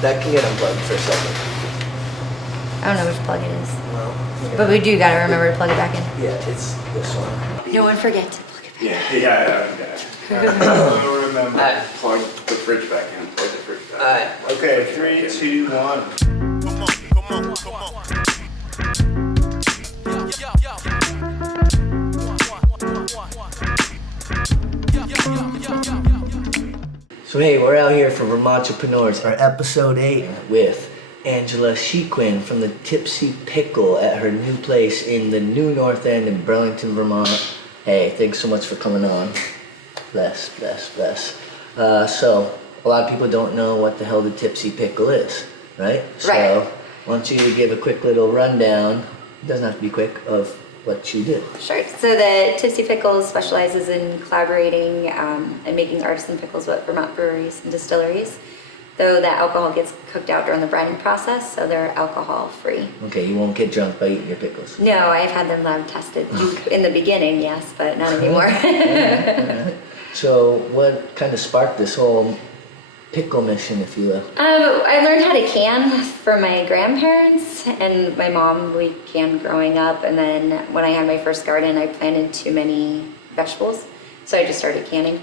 That can get unplugged for a second. I don't know which plug it is. Well, But we do gotta remember to plug it back in. yeah, it's this one. No one forget to plug it back in. I don't remember. Plug the fridge back in. Plug the fridge back. Alright. Okay, 3, 2, 1. Come on. So hey, we're out here for Vermontrepreneurs, our episode 8 with Angela Chicoine from the Tipsy Pickle at her new place in the new North End in Burlington, Vermont. Hey, thanks so much for coming on. Bless. So, a lot of people don't know what the hell the Tipsy Pickle is, right? So, Right. why don't you give a quick little rundown, it doesn't have to be quick, of what you do. Sure. So the Tipsy Pickle specializes in collaborating and making artisan pickles with Vermont breweries and distilleries. Though the alcohol gets cooked out during the branding process, so they're alcohol free. Okay, you won't get drunk by eating your pickles. No, I've had them lab tested in the beginning, yes, but not anymore. Alright. So, what kind of sparked this whole pickle mission, if you will? I learned how to can from my grandparents and my mom. We canned growing up, and then when I had my first garden, I planted too many vegetables, so I just started canning.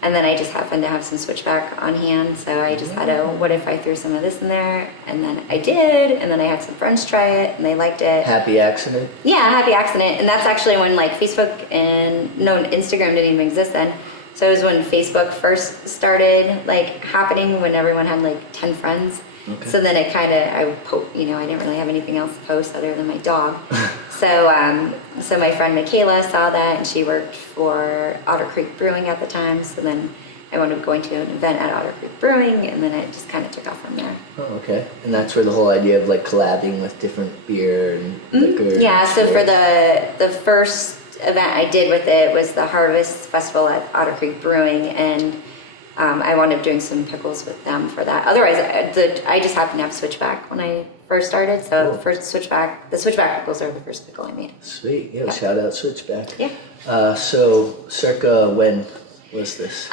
And then I just happened to have some switchback on hand, so I just had what if I threw some of this in there? And then I did, and then I had some friends try it, and they liked it. Happy accident? Yeah, happy accident. And that's actually when Facebook Instagram didn't even exist then. So it was when Facebook first started happening, when everyone had 10 friends. Okay. So then it kind of, I didn't really have anything else to post other than my dog. So my friend Michaela saw that, and she worked for Otter Creek Brewing at the time. So then I wound up going to an event at Otter Creek Brewing, and then it just kind of took off from there. Oh, okay. And that's where the whole idea of collabing with different beer and liquor. Yeah, and so for spirits. the first event I did with it was the Harvest Festival at Otter Creek Brewing, and I wound up doing some pickles with them for that. Otherwise, I just happened to have Switchback when I first started, so Cool. the Switchback pickles are the first pickle I made. Sweet. Yeah, Yeah. shout out Switchback. Yeah. So, circa when was this?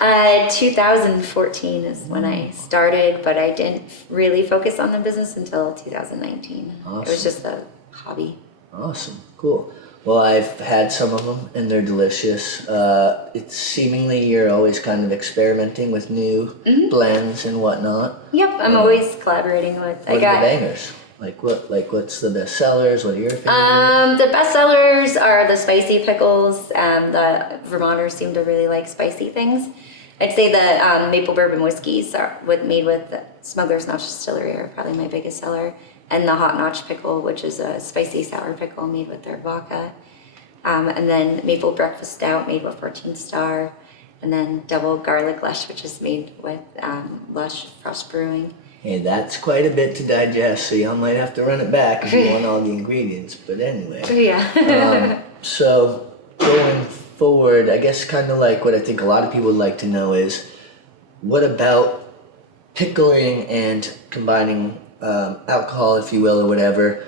2014 is when I started, but I didn't really focus on the business until 2019. It Awesome. was just a hobby. Awesome. Cool. Well, I've had some of them, and they're delicious. It's seemingly you're always kind of experimenting with new blends and whatnot. Yep, I'm always collaborating with. What are the bangers? What's the best sellers? What are your favorites? The best sellers are the spicy pickles. The Vermonters seem to really like spicy things. I'd say the maple bourbon whiskeys made with Smuggler's Notch Distillery are probably my biggest seller. And the Hot Notch Pickle, which is a spicy sour pickle made with their vodka. And then Maple Breakfast Stout made with 14 Star. And then Double Garlic Lush, which is made with Lush Frost Brewing. Hey, that's quite a bit to digest, so y'all might have to run it back if you want all the ingredients. But anyway. Yeah. So going forward, I guess kind of like what I think a lot of people would like to know is, what about pickling and combining alcohol, if you will, or whatever?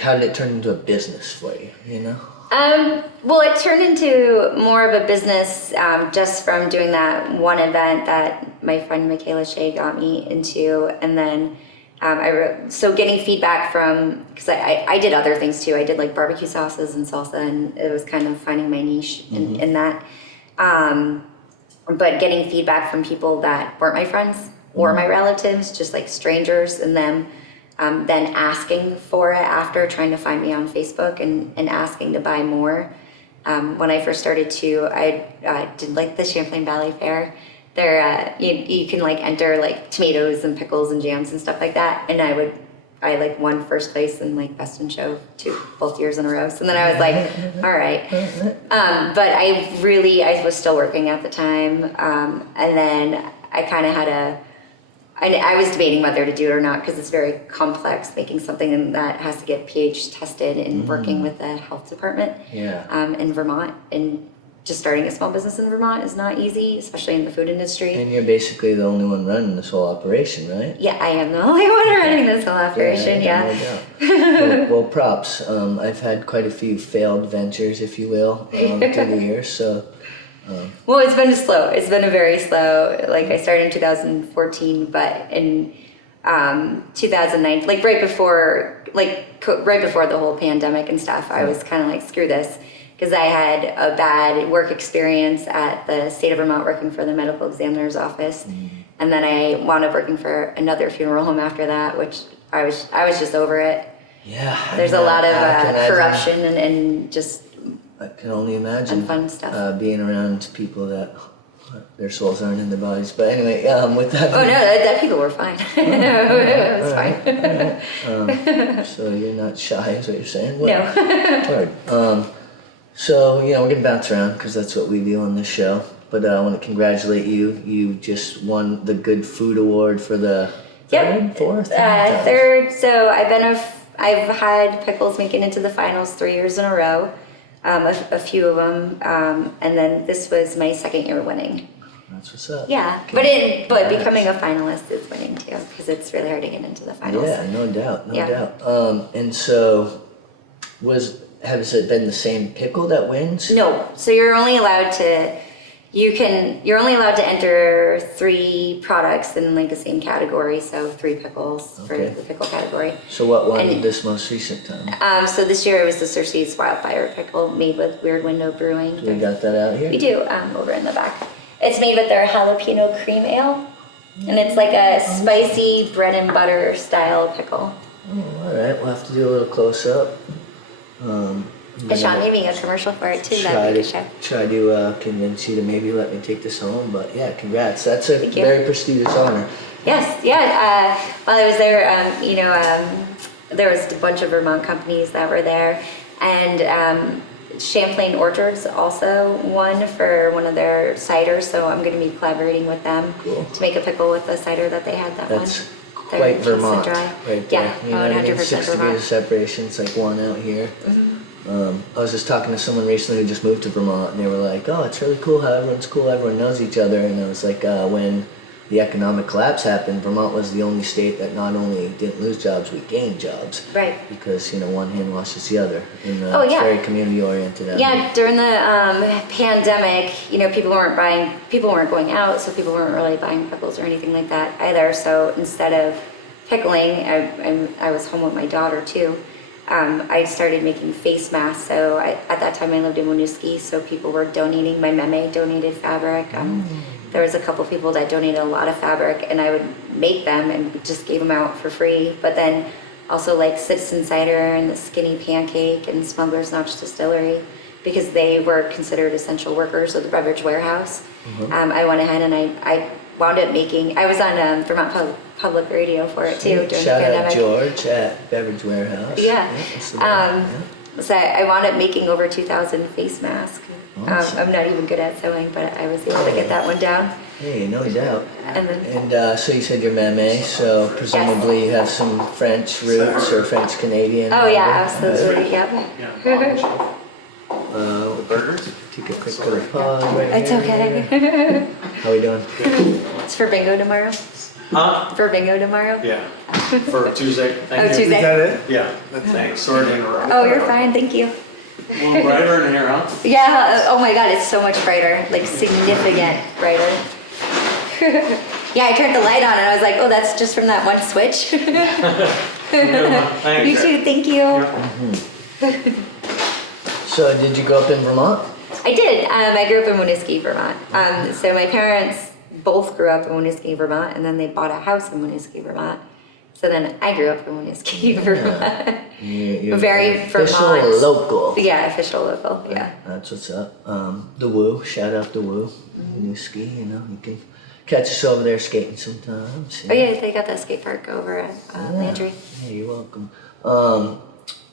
How did it turn into a business for you, you know? Well, it turned into more of a business just from doing that one event that my friend Michaela Shea got me into. And then so getting feedback from, because I did other things too. I did barbecue sauces and salsa, and it was kind of finding my niche in that. But getting feedback from people that weren't my friends or my relatives, just strangers, and them then asking for it after, trying to find me on Facebook and asking to buy more. When I first started too, I did the Champlain Valley Fair. There, you can enter tomatoes and pickles and jams and stuff like that. And I won first place in Best in Show both years in a row. So then I was all right. But I was still working at the time. And then I kind of had I was debating whether to do it or not, because it's very complex, making something that has to get pH tested and working with the health department in Vermont. And just starting a small business in Vermont is not easy, especially in the food industry. And you're basically the only one running this whole operation, right? Yeah, I am the only one running this whole operation, No doubt. well, props. I've had quite a few failed ventures, if you will, through the years, so... Well, it's been slow. It's been a very slow, I started in 2014, but 2009, like right before the whole pandemic and stuff. I was kind of like, screw this, because I had a bad work experience at the state of Vermont working for the medical examiner's office. And then I wound up working for another funeral home after that, which I was just over it. Yeah. There's a lot of I can corruption and just I can only imagine unfun stuff. being around people that their souls aren't in their bodies. But anyway, with that. Oh no, that people were fine. It was fine. So you're not shy, is what you're saying? No. Word. So, we're going to bounce around because that's what we do on this show. But I want to congratulate you. You just won the Good Food Award for the fourth? Third. So I've had pickles making into the finals 3 years in a row. A few of them. And then this was my second year winning. That's what's up. Yeah. But becoming a finalist is winning too, because it's really hard to get into the finals. Yeah, no doubt. And so has it been the same pickle that wins? No. So you're only allowed to enter 3 products in like the same category. So 3 pickles for the pickle category. So what won this most recent time? So this year it was the Cersei's Wildfire Pickle made with Weird Window Brewing. So we got that out here? We do, over in the back. It's made with their jalapeno cream ale. And it's like a spicy bread and butter style pickle. Oh, all right, we'll have to do a little close up. Sean made me a commercial for it too. Try to convince you to maybe let me take this home, but yeah, congrats. That's a very prestigious honor. Yes, yeah. While I was there, there was a bunch of Vermont companies that were there, and Champlain Orchards also won for one of their ciders. So I'm going to be collaborating with them to make a pickle with the cider that they had that That's one. quite Vermont, dry. right there. Yeah, You know what I mean? 100% 6 degrees Vermont. of separation. It's like one out here. I was just talking to someone recently who just moved to Vermont, and they were like, "Oh, it's really cool how everyone's cool. Everyone knows each other." And I was like, when the economic collapse happened, Vermont was the only state that not only didn't lose jobs, we gained jobs. Right. Because one hand washes the other, and yeah. it's very community oriented. Yeah, during the pandemic, people weren't going out, so people weren't really buying pickles or anything like that either. So instead of pickling, I was home with my daughter too. I started making face masks. So at that time I lived in Winooski, so people were donating. My meme donated fabric. There was a couple people that donated a lot of fabric, and I would make them and just gave them out for free. But then also like Citizen Cider and the Skinny Pancake and Smuggler's Notch Distillery, because they were considered essential workers of the beverage warehouse. I went ahead and I wound up making, I was on Vermont Public Radio for it too during the Shout pandemic. out George at Beverage Warehouse. Yeah. That's the one. So I wound up making over 2,000 face masks. Awesome. I'm not even good at sewing, but I was able to get that one down. Hey, no doubt. And then, And so you said you're Meme, so presumably you have some French roots or French Canadian. oh yeah, absolutely, yep. The burgers? Take a quick little pause right It's here. okay. How we doing? It's for bingo tomorrow. Huh? For bingo tomorrow. Yeah, for Tuesday. Oh, Thank you. Tuesday. Is that it? Yeah, thanks. Sorry to interrupt. Oh, you're fine, thank you. A little brighter in here, huh? Yeah, oh my god, it's so much brighter, like significant brighter. Yeah, I turned the light on and I was like, oh, that's just from that one switch. Thanks. You too, thank you. So did you grow up in Vermont? I did. I grew up in Winooski, Vermont. So my parents both grew up in Winooski, Vermont, and then they bought a house in Winooski, Vermont. So then I grew up in Winooski, Vermont. You're Very official Vermont. local. Yeah, official local, yeah. That's what's up. The Woo, shout out the Woo. New ski, you can catch us over there skating sometimes. Oh yeah, they got that skate park over at Landry. Hey, you're welcome.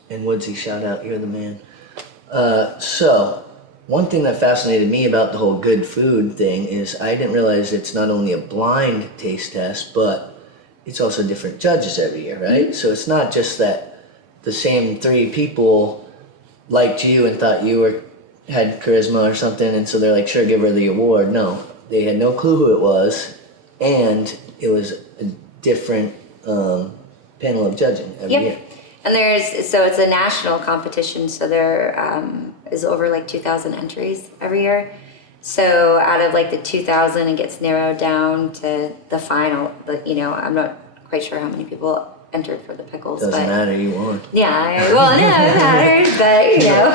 And Woodsy, shout out, you're the man. So, one thing that fascinated me about the whole good food thing is I didn't realize it's not only a blind taste test, but it's also different judges every year, right? So it's not just that the same 3 people liked you and thought you had charisma or something, and so they're like, sure, give her the award. No, they had no clue who it was, and it was a different panel of judging every year. And so it's a national competition, so there is over like 2,000 entries every year. So out of like the 2,000, it gets narrowed down to the final, I'm not quite sure how many people entered for the pickles. Doesn't but matter, you won. Yeah, well, no, it matters, but you know.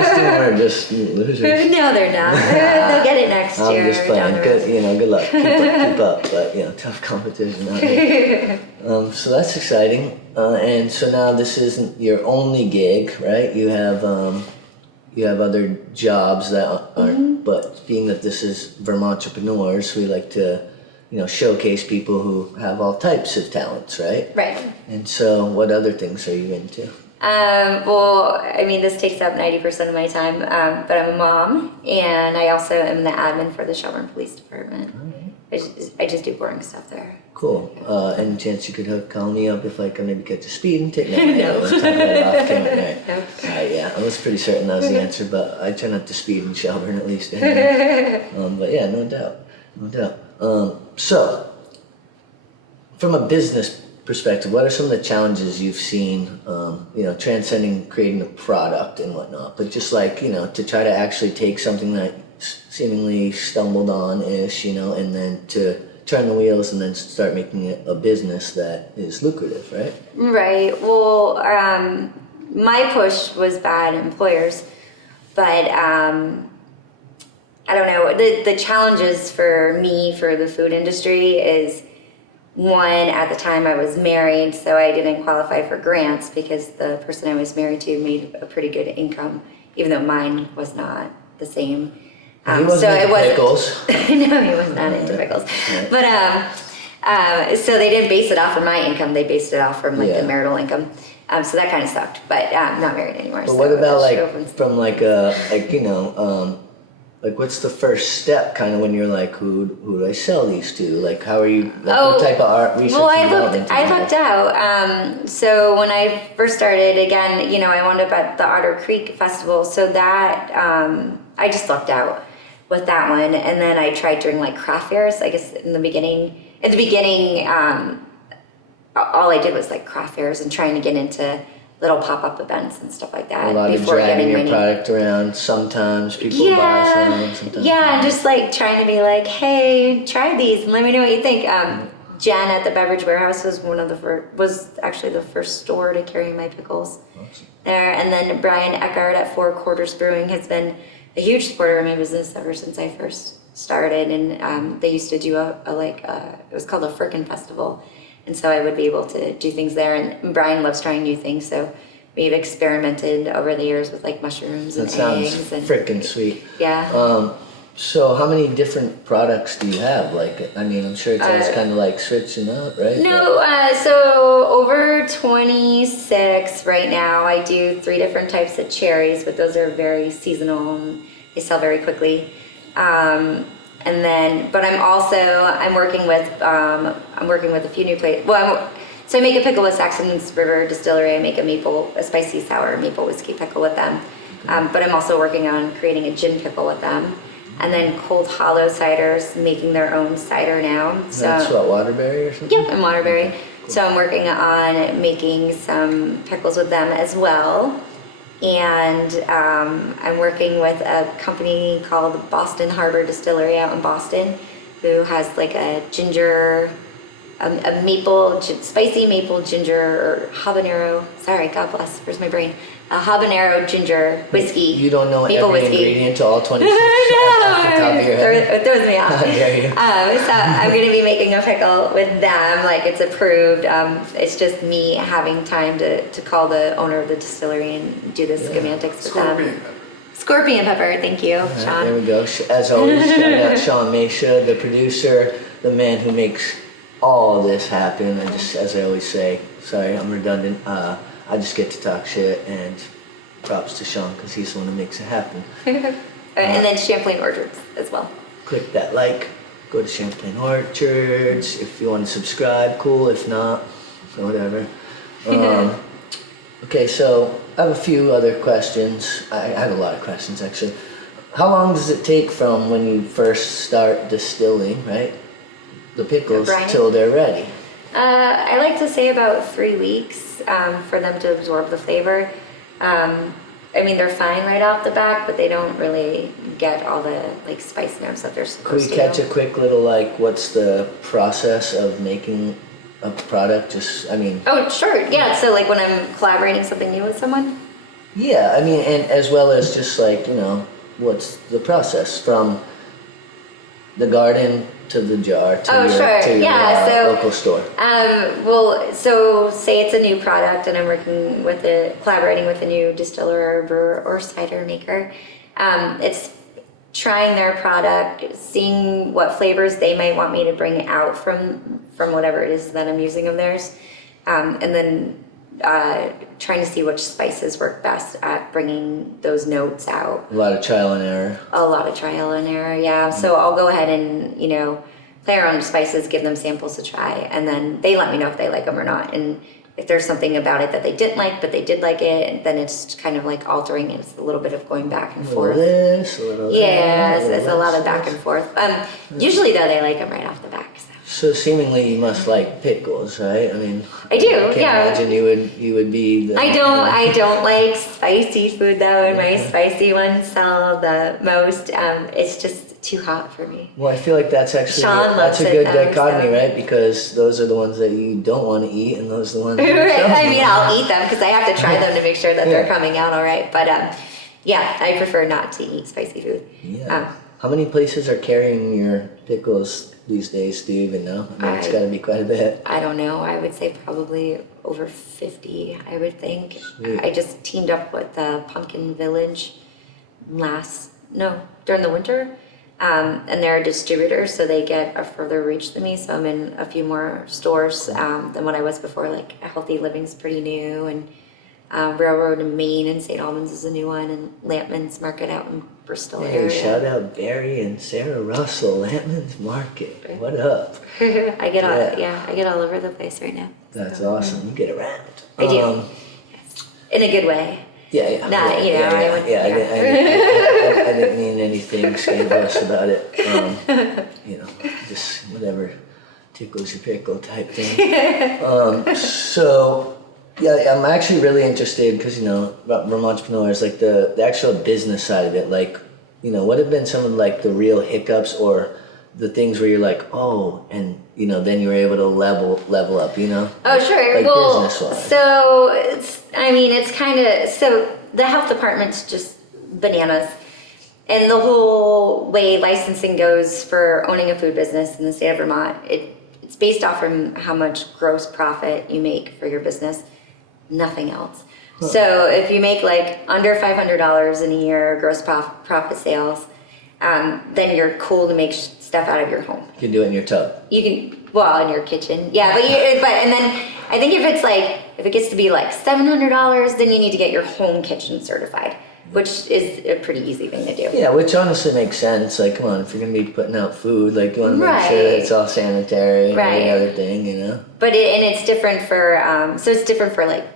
Most of them are just losers. No, they're not. They'll get it next year. I'm just down playing. the Good, road. good luck. Keep up. But tough competition out here. So that's exciting. And so now this isn't your only gig, right? You have other jobs that aren't. But being that this is Vermontrepreneurs, we like to, showcase people who have all types of talents, right? Right. And so, what other things are you into? Well, I mean, this takes up 90% of my time, but I'm a mom, and I also am the admin for the Shelburne Police Department. I just do boring stuff there. Cool. Any chance you could call me up if I maybe catch a speeding ticket? No, we'll talk about it off camera. Right. No. Yeah, I was pretty certain that was the answer, but I try not to speed in Shelburne at least. Anyway. But yeah, no doubt. So, from a business perspective, what are some of the challenges you've seen, transcending creating a product and whatnot, but just to try to actually take something that seemingly stumbled on-ish, and then to turn the wheels and then start making it a business that is lucrative, right? Right. Well, my push was bad employers, but I don't know. The challenges for me for the food industry is, one, at the time I was married, so I didn't qualify for grants because the person I was married to made a pretty good income, even though mine was not the same. He wasn't into pickles. No, he was not into pickles. Right. But so they didn't base it off of my income; they based it off from Yeah. the marital income. So that kind of sucked. But I'm not married anymore. But so what about that what's the first step kind of when you're like, who do I sell these to? Like, how are you, what type of art research? Well, and I development lucked out. So when I first started, again, I wound up at the Otter Creek Festival. So that, I just lucked out with that one. And then I tried during craft fairs, I guess at the beginning, all I did was craft fairs and trying to get into little pop-up events and stuff like that. A lot of before dragging your getting product around. Sometimes people buy some, sometimes and just trying to be hey, try these and let me know what you think. Jen at the Beverage Warehouse was actually the first store to carry my pickles there. And then Brian Eckart at Four Quarters Brewing has been a huge supporter of my business ever since I first started. And they used to do it was called a Frickin' Festival. And so I would be able to do things there. And Brian loves trying new things. So we've experimented over the years with mushrooms and eggs. That sounds freaking sweet. Yeah. So how many different products do you have? I'm sure it's always kind of switching up, right? No, so over 26 right now. I do 3 different types of cherries, but those are very seasonal and they sell very quickly. And then, but I'm working with a few new places. So I make a pickle with Saxon's River Distillery. I make a spicy sour maple whiskey pickle with them. But I'm also working on creating a gin pickle with them. And then Cold Hollow Ciders, making their own cider now. So That's what, Waterbury or something? Yep, in Waterbury. Okay, cool. So I'm working on making some pickles with them as well. And I'm working with a company called Boston Harbor Distillery out in Boston, who has a ginger, a maple, spicy maple ginger or habanero. Sorry, God bless. Where's my brain? A habanero ginger whiskey. You don't know maple every whiskey. ingredient to all 26 No, off the top of your head? it throws me off. How dare you. So I'm going to be making a pickle with them, it's approved. It's just me having time to call the owner of the distillery and do the schematics with them. Scorpion pepper, thank you, All right, Sean. there we go. As always, shout out Sean Mesha, the producer, the man who makes all of this happen. And just as I always say, sorry, I'm redundant. I just get to talk shit, and props to Sean because he's the one who makes it happen. And then Champlain Orchards as well. Click that go to Champlain Orchards. If you want to subscribe, cool. If not, whatever. Okay, so I have a few other questions. I have a lot of questions actually. How long does it take from when you first start distilling, right, the pickles till they're ready? I like to say about 3 weeks for them to absorb the flavor. They're fine right off the bat, but they don't really get all the spice notes that they're Could supposed we to. catch a quick little what's the process of making a product? Just, I mean, Oh, sure. Yeah. So like when I'm collaborating something new with someone. yeah, I mean, and as well as just like, what's the process from the garden to the jar to Oh, your, sure. to your Yeah, so, local store? Well, so say it's a new product and I'm collaborating with a new distiller or brewer or cider maker. It's trying their product, seeing what flavors they might want me to bring out from whatever it is that I'm using of theirs, and then trying to see which spices work best at bringing those notes out. A lot of trial and error. A lot of trial and error, yeah. So I'll go ahead and, play around with spices, give them samples to try, and then they let me know if they like them or not. And if there's something about it that they didn't like, but they did like it, then it's kind of like altering it. It's a little bit of going back and forth. A little this, a little Yeah, that, it's a lot of back and forth. Usually, though, they like them right off the back. So seemingly you must like pickles, right? I mean, I do, I can't yeah. imagine you would be the... I don't like spicy food though, and my spicy ones sell the most. It's just too hot for me. Well, I feel like that's actually Sean that's loves a it good though, dichotomy, so. right? Because those are the ones that you don't want to eat, and those are the ones. That you I mean, I'll eat them because I have to try them to make sure that they're coming out all right. But yeah, I prefer not to eat spicy food. Yeah. How many places are carrying your pickles these days? Do you even know? I mean, it's got to be quite a bit. I don't know. I would say probably over 50, I would think. Sweet. I just teamed up with the Pumpkin Village during the winter. And they're a distributor, so they get a further reach than me. So I'm in a few more stores than what I was before. Like Healthy Living's pretty new, and Railroad in Maine and St. Albans is a new one, and Lampman's Market out in Bristol Hey, area. shout out Barry and Sarah Russell, Lampman's Market. What up? I get all over the place right now. That's awesome. You get around. I do. In a good way. Yeah. Not, I didn't mean anything scandalous about it. Just whatever tickles your pickle type thing. So, yeah, I'm actually really interested because, about Vermontrepreneurs, like the actual business side of it. Like, what have been some of like the real hiccups or the things where you're like, oh, and then you were able to level up, Oh, sure. Like well, business-wise. so it's kind of, so the health department's just bananas. And the whole way licensing goes for owning a food business in the state of Vermont, it's based off from how much gross profit you make for your business, nothing else. Huh. So if you make like under $500 in a year gross profit sales, then you're cool to make stuff out of your home. You can do it in your tub. You can, well, in your kitchen, yeah. And then I think if it gets to be like $700, then you need to get your home kitchen certified, which is a pretty easy thing to do. Yeah, which honestly makes sense. Like, come on, if you're gonna be putting out food, like you want to make sure that it's all sanitary and every other thing, But it's different for so it's different for like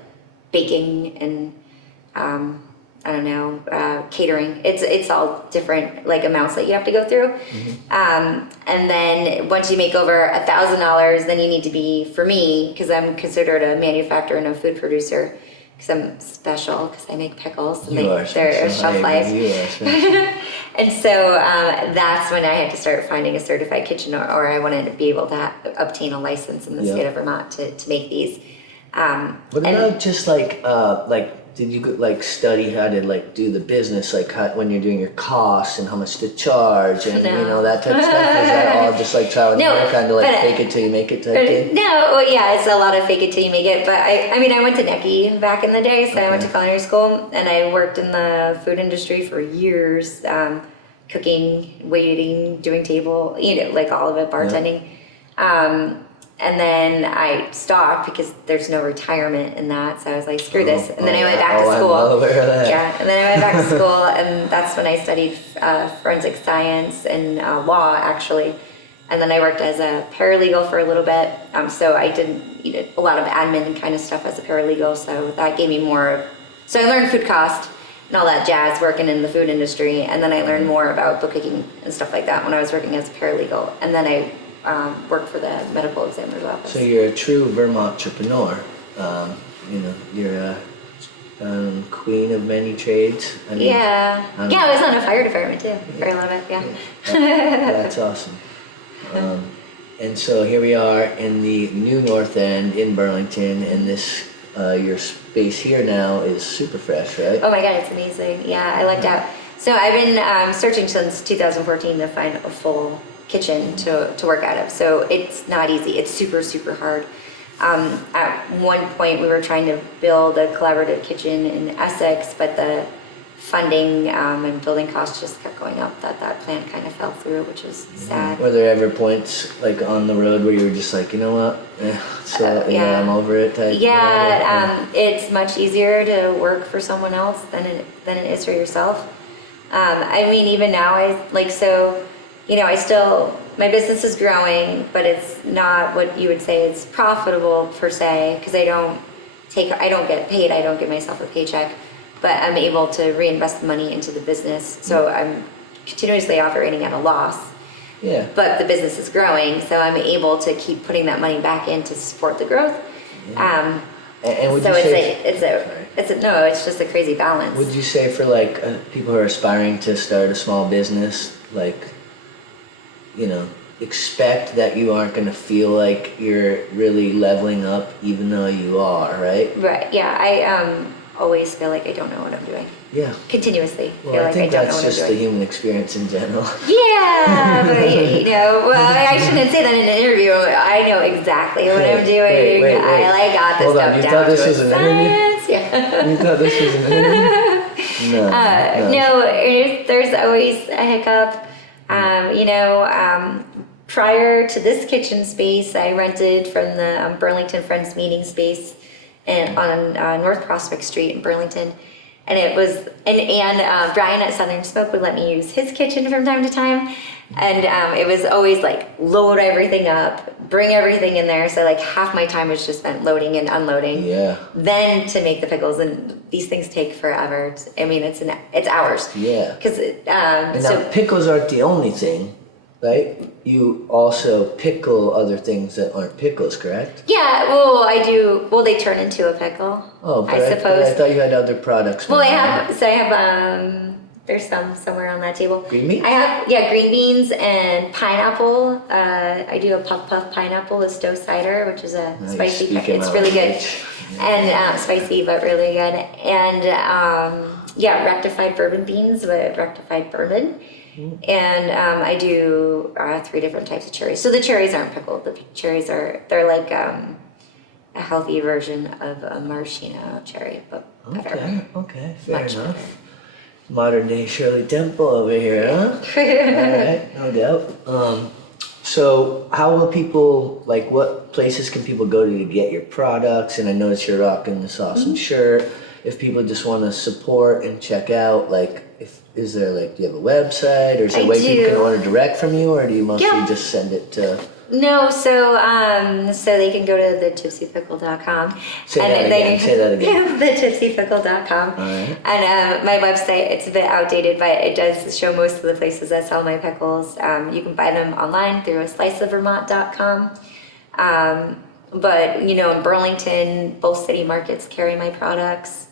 baking and catering. It's all different like amounts that you have to go through. Mm-hmm. And then once you make over $1,000, then you need to be, for me, because I'm considered a manufacturer and a food producer, because I'm special, because I make pickles and they're shelf life. And so that's when I had to start finding a certified kitchen, or I wanted to be able to obtain a license in the state of Vermont to make these. What about just like did you like study how to like do the business, like when you're doing your costs and how much to charge and that type of stuff? Is that all just like trial and error, kind of like fake it till you make it type thing? No, well, yeah, it's a lot of fake it till you make it. But I went to NECI back in the day, so I went to culinary school and I worked in the food industry for years, cooking, waiting, doing table, like all of it, bartending. And then I stopped because there's no retirement in that. So I was like, screw this. And then I went back to school. I'm aware of that. Yeah. And then I went back to school, and that's when I studied forensic science and law, actually. And then I worked as a paralegal for a little bit. So I did a lot of admin kind of stuff as a paralegal. So that gave me more. So I learned food cost and all that jazz working in the food industry. And then I learned more about bookkeeping and stuff like that when I was working as a paralegal. And then I work for the medical examiner's office. So you're a true Vermontrepreneur. You're a queen of many trades. I was on a fire department too for a little bit. Yeah. That's awesome. And so here we are in the new North End in Burlington, and this your space here now is super fresh, right? Oh my God, it's amazing. Yeah, I lucked out. So I've been searching since 2014 to find a full kitchen to work out of. So it's not easy. It's super, super hard. At one point, we were trying to build a collaborative kitchen in Essex, but the funding and building costs just kept going up. That plan kind of fell through, which is sad. Were there ever points like on the road where you were just like, you know what, Yeah. I'm over it type? It's much easier to work for someone else than it is for yourself. I mean, even now, my business is growing, but it's not what you would say is profitable per se, because I don't get paid, I don't give myself a paycheck, but I'm able to reinvest the money into the business. So I'm continuously operating at a loss. Yeah. But the business is growing, so I'm able to keep putting that money back in to support the growth. And would So you say, it's just a crazy balance. would you say for like people who are aspiring to start a small business, like, expect that you aren't going to feel like you're really leveling up even though you are, right? Right, yeah, I always feel like I don't know what I'm doing. Yeah. Continuously Well, feel I like I think don't know that's what I'm just the doing. human experience in general. Yeah, but I shouldn't say that in an interview. I know exactly what I'm doing. Wait. I got this Hold stuff on, you down thought this to was a an interview? science. Yeah. You thought this was an interview? No. There's always a hiccup. Prior to this kitchen space, I rented from the Burlington Friends meeting space on North Prospect Street in Burlington. And it was, and Brian at Southern Smoke would let me use his kitchen from time to time. And it was always like load everything up, bring everything in there. So like half my time was just spent loading and unloading. Yeah. Then to make the pickles, and these things take forever. I mean, it's hours. Yeah. Because And now pickles aren't the only thing, right? You also pickle other things that aren't pickles, correct? yeah, well, I do. Well, they turn into a pickle. Oh, but I suppose. I thought you had other products. Well, I maybe. have. There's some somewhere on that table. Green beans? I have, green beans and pineapple. I do a puff pineapple with stove cider, which is a Now you're spicy. speaking It's my really good, language. and spicy but really good. And rectified bourbon beans with rectified bourbon. And I do 3 different types of cherries. So the cherries aren't pickled. The cherries they're like a healthy version of a maraschino cherry, but better. Okay, fair Much enough. Modern day Shirley Temple over here, huh? Alright, no doubt. So how will people, like what places can people go to get your products? And I notice you're rocking this awesome shirt. If people just want to support and check out, like, is there like, do you have a website, or is there a way people can order direct from you, or do you mostly just send it to? No, so they can go to the tipsypickle.com. Say that again. The tipsypickle.com. Alright. And my website, it's a bit outdated, but it does show most of the places that sell my pickles. You can buy them online through sliceofvermont.com. But, in Burlington, both city markets carry my products.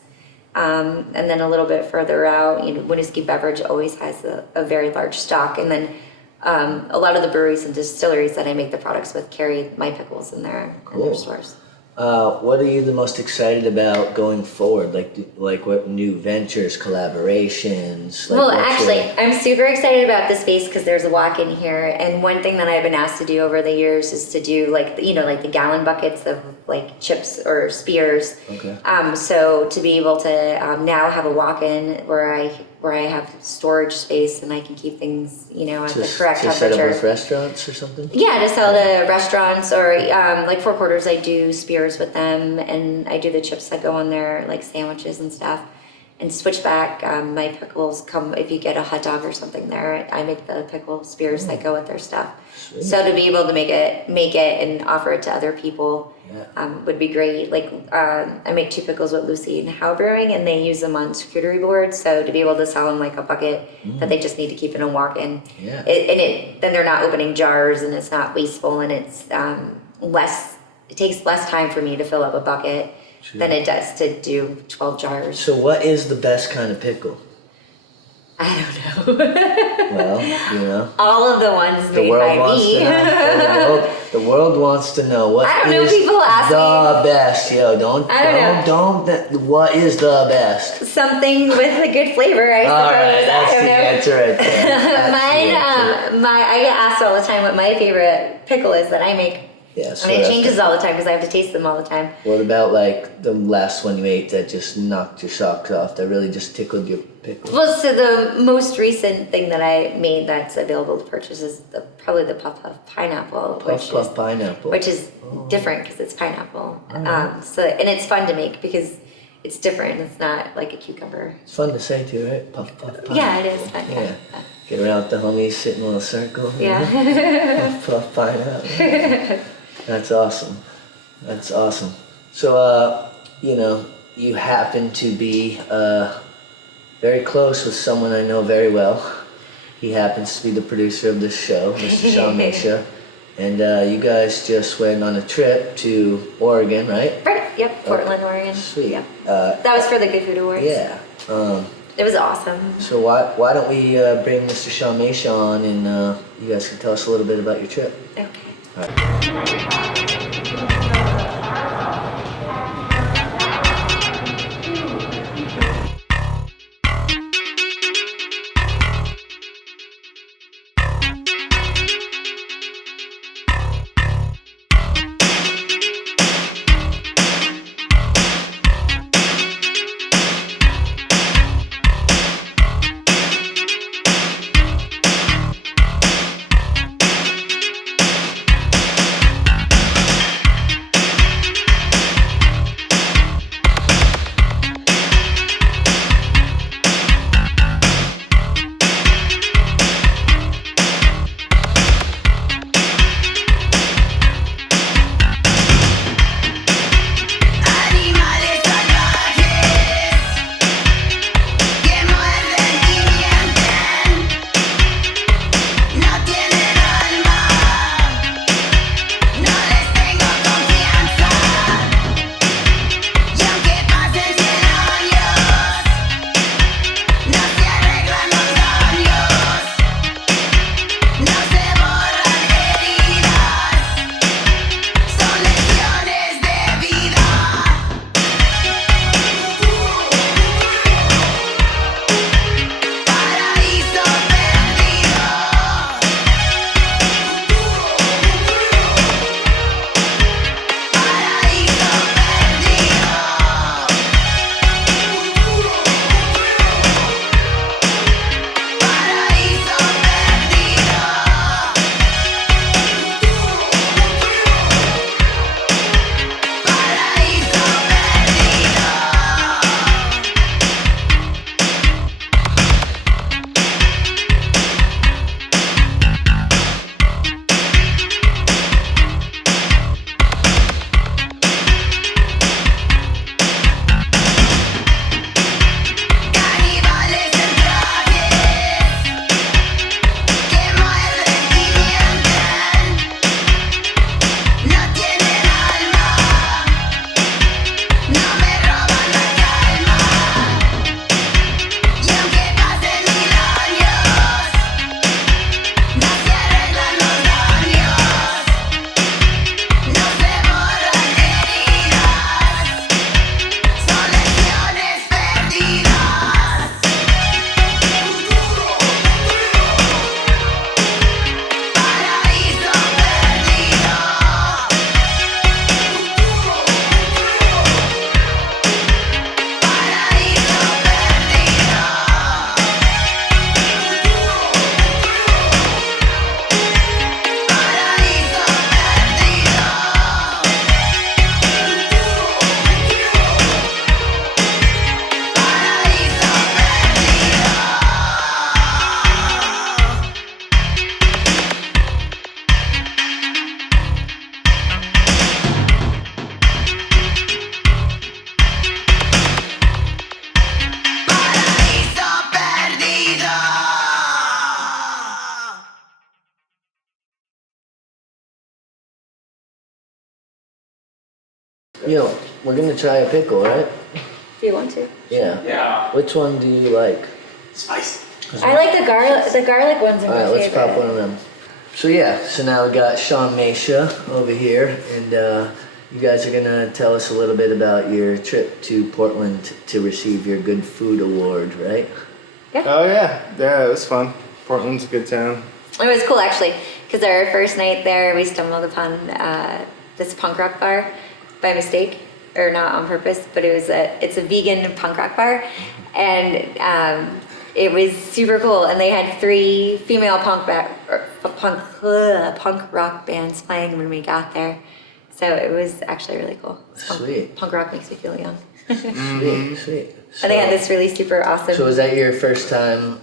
And then a little bit further out, Winooski Beverage always has a very large stock. And then a lot of the breweries and distilleries that I make the products with carry my pickles in their stores. What are you the most excited about going forward? Like what new ventures, collaborations? I'm super excited about this space because there's a walk-in here. And one thing that I've been asked to do over the years is to do like the gallon buckets of like chips or spears. Okay. So to be able to now have a walk-in where I have storage space and I can keep things, at the correct temperature. Set up with restaurants or something? Yeah, to sell to restaurants or like Four Quarters, I do spears with them, and I do the chips that go on there, like sandwiches and stuff. And Switchback, my pickles come if you get a hot dog or something there. I make the pickle spears that go with their stuff. Sweet. So to be able to make it and offer it to other people would be great. Like I make 2 pickles with Lucy and How Brewing, and they use them on charcuterie boards. So to be able to sell them like a bucket that they just need to keep in a walk-in, then they're not opening jars, and it's not wasteful, and it's less. It takes less time for me to fill up a bucket than it does to do 12 jars. So what is the best kind of pickle? I don't know. Well, All of the ones the made world by wants me. to know. The world wants to know what I don't know, is people ask the best. Yo, don't. What is the best? Something with a good flavor, I suppose. All right, that's I don't the know. answer right there. That's the answer. I get asked all the time what my favorite pickle is that I make. Yeah, so And it that's changes the- all the time because I have to taste them all the time. What about like the last one you ate that just knocked your socks off? That really just tickled your pickle? Well, so the most recent thing that I made that's available to purchase is probably the Puff Puff Pineapple, Puff pineapple. which is different because it's pineapple. And it's fun to make because it's different. It's not like a cucumber. It's fun to say too, right? Puff pineapple. Yeah, it is fun. Yeah. Get around with the homies, sit in a little circle. Yeah. Puff pineapple. That's awesome. That's awesome. So, you happen to be very close with someone I know very well. He happens to be the producer of this show, Mr. Sean Misha. And you guys just went on a trip to Oregon, right? Right. Yep. Portland, Oregon. Sweet. Yep. That was for the Good Food Awards. Yeah. It was awesome. So why don't we bring Mr. Sean Misha on and you guys can tell us a little bit about your trip. Okay. All right. Yo, we're gonna try a pickle, right? If you want to. Yeah. Yeah. Which one do you like? Spicy. I like the garlic ones are All my right, let's favorite. pop one of them. So yeah, so now we got Sean Mesha over here, and you guys are gonna tell us a little bit about your trip to Portland to receive your Good Food Award, right? Oh yeah, it was fun. Portland's a good town. It was cool actually, because our first night there, we stumbled upon this punk rock bar by mistake, or not on purpose, but it's a vegan punk rock bar, and it was super cool. And they had 3 female punk rock bands playing when we got there, so it was actually really cool. Sweet. Punk rock makes me feel young. Sweet. So, And they had this really super awesome. So was that your first time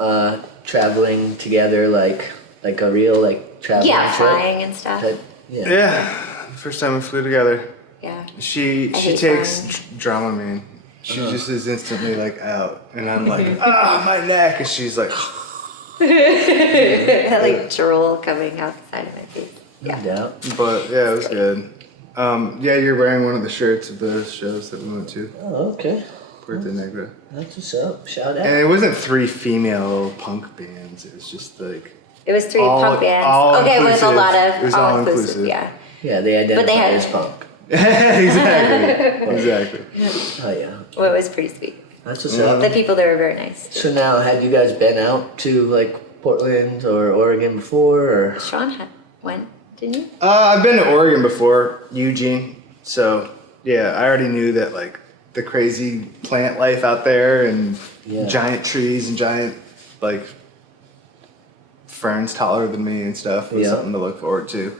traveling together, like a real traveling Yeah, trip? flying and stuff. Yeah. Yeah, first time we flew together. Yeah. She hate takes flying. Dramamine. She just is instantly out, and I'm like, my neck, and she's like, Like drool coming out the side of my face. No doubt. but yeah, it was good. Yeah, you're wearing one of the shirts of the shows that we went to, Oh, okay. Puerto Negra. That's what's up. Shout out. And it wasn't 3 female punk bands. It was just like It was 3 All- punk bands. all Okay, with a inclusive. lot of It was all inclusive. Yeah. Yeah, they identify had- as punk. exactly. Oh yeah. Well, it was pretty sweet. That's what's up. The people there were very nice. So now, had you guys been out to Portland or Oregon before, or? Sean went, didn't you? I've been to Oregon before, Eugene. So yeah, I already knew that the crazy plant life out there and Yeah. giant trees and giant ferns taller than me and stuff was Yeah. something to look forward to.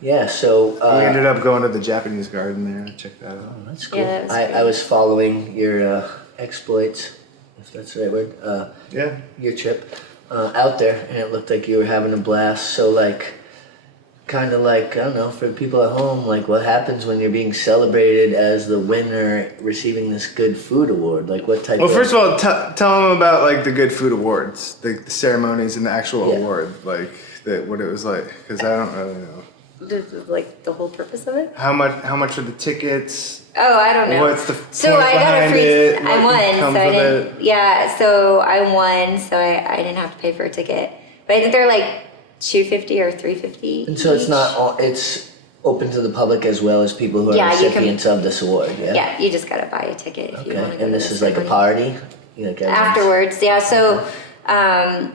Yeah. So We ended up going to the Japanese garden there. Check that out. that's cool. Yeah, that was I pretty- was following your exploits, if that's the right word. Yeah. Your trip out there, and it looked like you were having a blast. So kind of I don't know, for the people at home, what happens when you're being celebrated as the winner receiving this Good Food Award? What type Well, of... first of all, tell them about the Good Food Awards, the ceremonies and the actual Yeah. award, what it was like, because I don't really know. The whole purpose of it? How much are the tickets? Oh, I don't know. What's the So point I got a behind free. it? I What won, comes so I with didn't. Yeah, so I won, so I didn't have to pay for a ticket. But I think they're $250 or $350. And so it's each. not all, it's open to the public as well as people who are Yeah, you can- recipients of this award, yeah? Yeah, you just gotta buy a ticket if you want to Okay, go. and to this the is a ceremony. party? Everyone's- Afterwards, yeah. So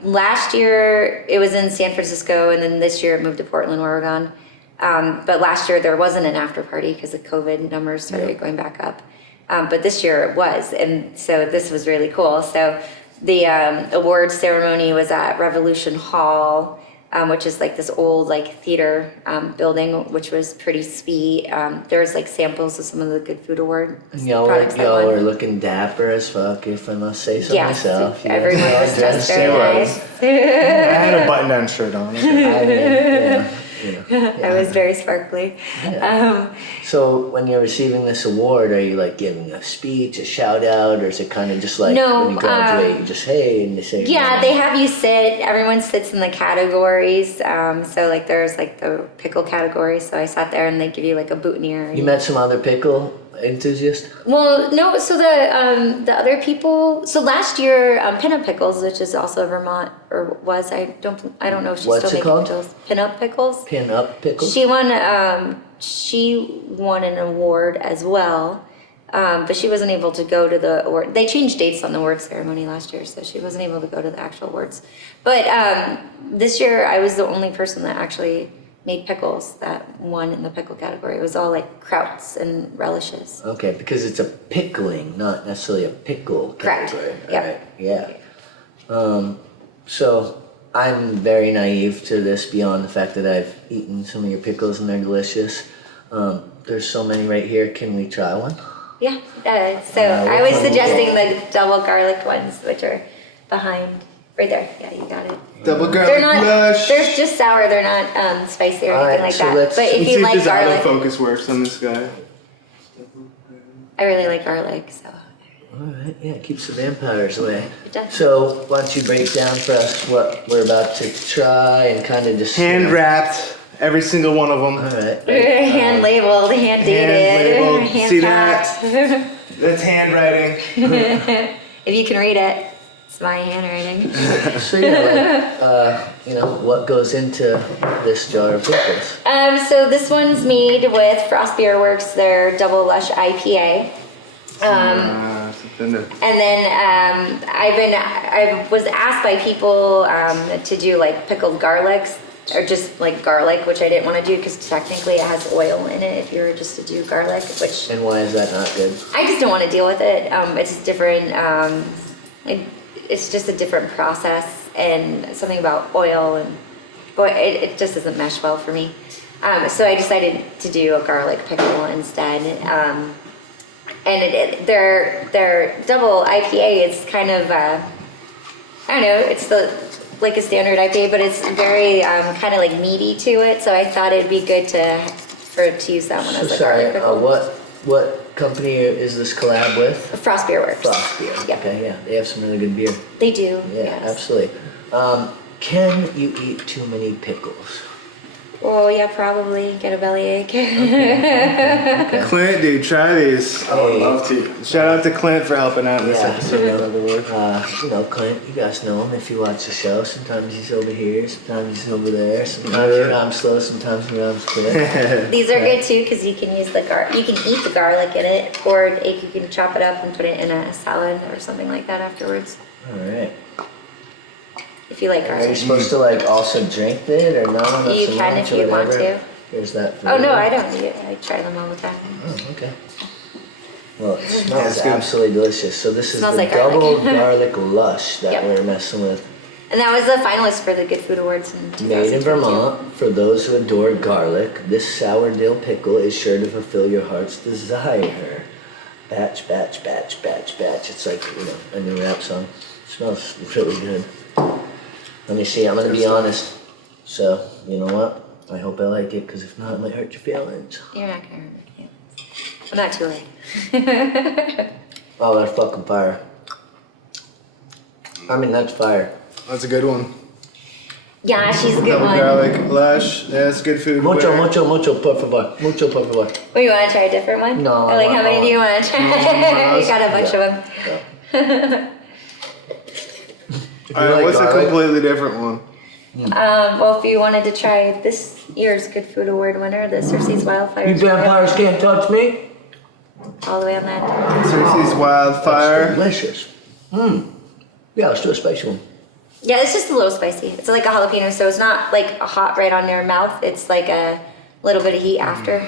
last year it was in San Francisco, and then this year it moved to Portland, Oregon. But last year there wasn't an after party because the COVID numbers started going back up. But this year it was, and so this was really cool. So the award ceremony was at Revolution Hall, which is this old theater building, which was pretty sweet. There was samples of some of the Good Food Award Y'all products that were won. looking dapper as fuck, if I must say so Yes, myself. You everyone guys was all dressed very It was. nice. I had a button-down shirt on. I was very sparkly. So when you're receiving this award, are you giving a speech, a shout out, or is it kind of just No, when you graduate, you just hey and they say your Yeah, name? they have you sit. Everyone sits in the categories. So there's the pickle category. So I sat there and they give you a boutonniere. You met some other pickle enthusiasts? Well, no. So the other people. So last year, Pinup Pickles, which is also Vermont, or was I don't know if she's What's still it making called? pickles. Pinup Pickles. Pin up pickles? She won. She won an award as well. But she wasn't able to go to the award. They changed dates on the award ceremony last year, so she wasn't able to go to the actual awards. But this year, I was the only person that actually made pickles that won in the pickle category. It was all krauts and relishes. Okay, because it's a pickling, not necessarily a pickle Correct. category. Yep. Alright, yeah. So I'm very naive to this beyond the fact that I've eaten some of your pickles and they're delicious. There's so many right here. Can we try one? Yeah. So what I was kind of- suggesting the double garlic ones, which are behind. Right there. Yeah, you got it. Double They're garlic not. blush. They're just sour. They're not spicy or All anything right, like so that. let's- But if Let's you see like if this garlic, autofocus works on this guy. I really like garlic. So Alright, yeah, it keeps the vampires away. It does. So why don't you break down for us what we're about to try and kind of just... Hand wrapped, every single one of them. Alright. hand labeled, hand dated, labeled. hand See packed. That's handwriting. If you can read it. It's my handwriting. So what goes into this jar of pickles? So this one's made with Frost Beer Works, their Double Lush IPA. Something to... And then I was asked by people to do like pickled garlics or just like garlic, which I didn't want to do because technically it has oil in it if you were just to do garlic, which And why is that not good? I just don't want to deal with it. It's different. It's just a different process and something about oil and boy, it just doesn't mesh well for me. So I decided to do a garlic pickle instead. And their double IPA is kind of, I don't know, it's like a standard IPA, but it's very kind of like meaty to it. So I thought it'd be good to use that one So as a sorry, garlic pickle. what company is this collab with? Frost Beer Works. Frost Beer. Yep. Okay, yeah, they have some really good beer. They do. Yeah, yes. absolutely. Can you eat too many pickles? Oh yeah, probably get a bellyache. Clint, dude, try these. I would love to. Shout out to Clint for helping out in this Yeah, episode, by the way. Clint, you guys know him if you watch the show. Sometimes he's over here, sometimes he's over there. Sometimes he rhymes slow, sometimes he rhymes quick. These are good too because you can use you can eat the garlic in it, or you can chop it up and put it in a salad or something like that afterwards. All right. If you like Are you garlic. supposed to like also drink it or no? Not You so can much if or you want whatever? to. There's that. Oh no, flavor. I don't eat it. I try them all the time. Oh, okay. Well, it Yeah, smells it's good. absolutely delicious. So this is Smells the like garlic. double garlic lush that Yep. we're messing with. And that was the finalist for the Good Food Awards in 2022. Made in Vermont, for those who adore garlic, this sour dill pickle is sure to fulfill your heart's desire. Batch, batch, batch, batch, batch. It's like, a new rap song. It smells really good. Let me see, I'm gonna be honest. So, you know what? I hope I like it, because if not, it might hurt your feelings. You're not gonna hurt me. I'm not too late. Oh, that's fucking fire. I mean, that's fire. That's a good one. Yeah, she's a good Double one. garlic, lush. Yeah, that's good food. Mucho, Where- mucho, mucho, por favor. Mucho, por favor. Wait, you want to try a different one? No, Or like, I how many want- do you want to try? You got a bunch of them. If you All right, like what's a garlic- completely different one? Well, if you wanted to try this year's Good Food Award winner, the Cersei's Wildfire. You vampires can't touch me? All the way on that. Cersei's That's Wildfire. delicious. Yeah, let's do a spicy one. Yeah, it's just a little spicy. It's like a jalapeno, so it's not like hot right on your mouth. It's like a little bit of heat after.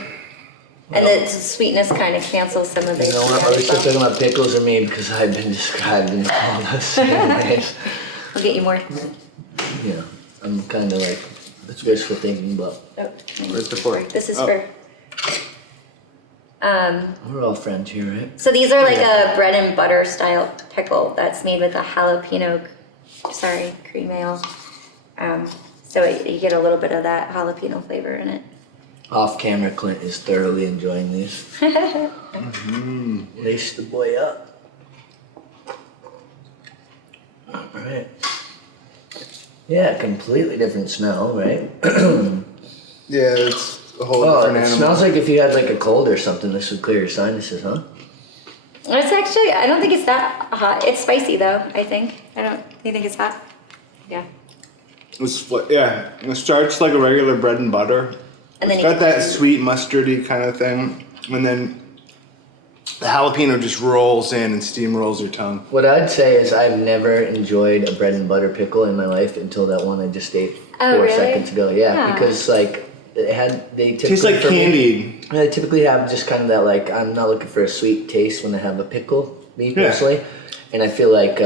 And the sweetness kind of cancels some of the You know what? At least I'm talking about pickles or me because I've been described in all the same ways. I'll get you more. Yeah, I'm kind of like, it's wishful thinking, but Oh, Where's the fork? This is Oh. for. we're all friends here, right? So these are like a bread and butter style pickle that's made with a jalapeno, cream ale. So you get a little bit of that jalapeno flavor in it. Off camera, Clint is thoroughly enjoying these. Lace the boy up. All right. Yeah, completely different smell, right? Yeah, it's a whole Oh, different it animal. smells like if you had like a cold or something, this would clear your sinuses, huh? It's actually, I don't think it's that hot. It's spicy though, I think. You think it's hot? Yeah. It starts like a regular bread and butter. And then It's you got that sweet mustardy kind of thing, and then the jalapeno just rolls in and steamrolls your tongue. What I'd say is I've never enjoyed a bread and butter pickle in my life until that one I just ate Oh, 4 really? seconds ago. Yeah, Ah. because like they typically Tastes like for me- candied. They typically have just kind of that like I'm not looking for a sweet taste when they have a pickle. Me Yeah. personally, and I feel like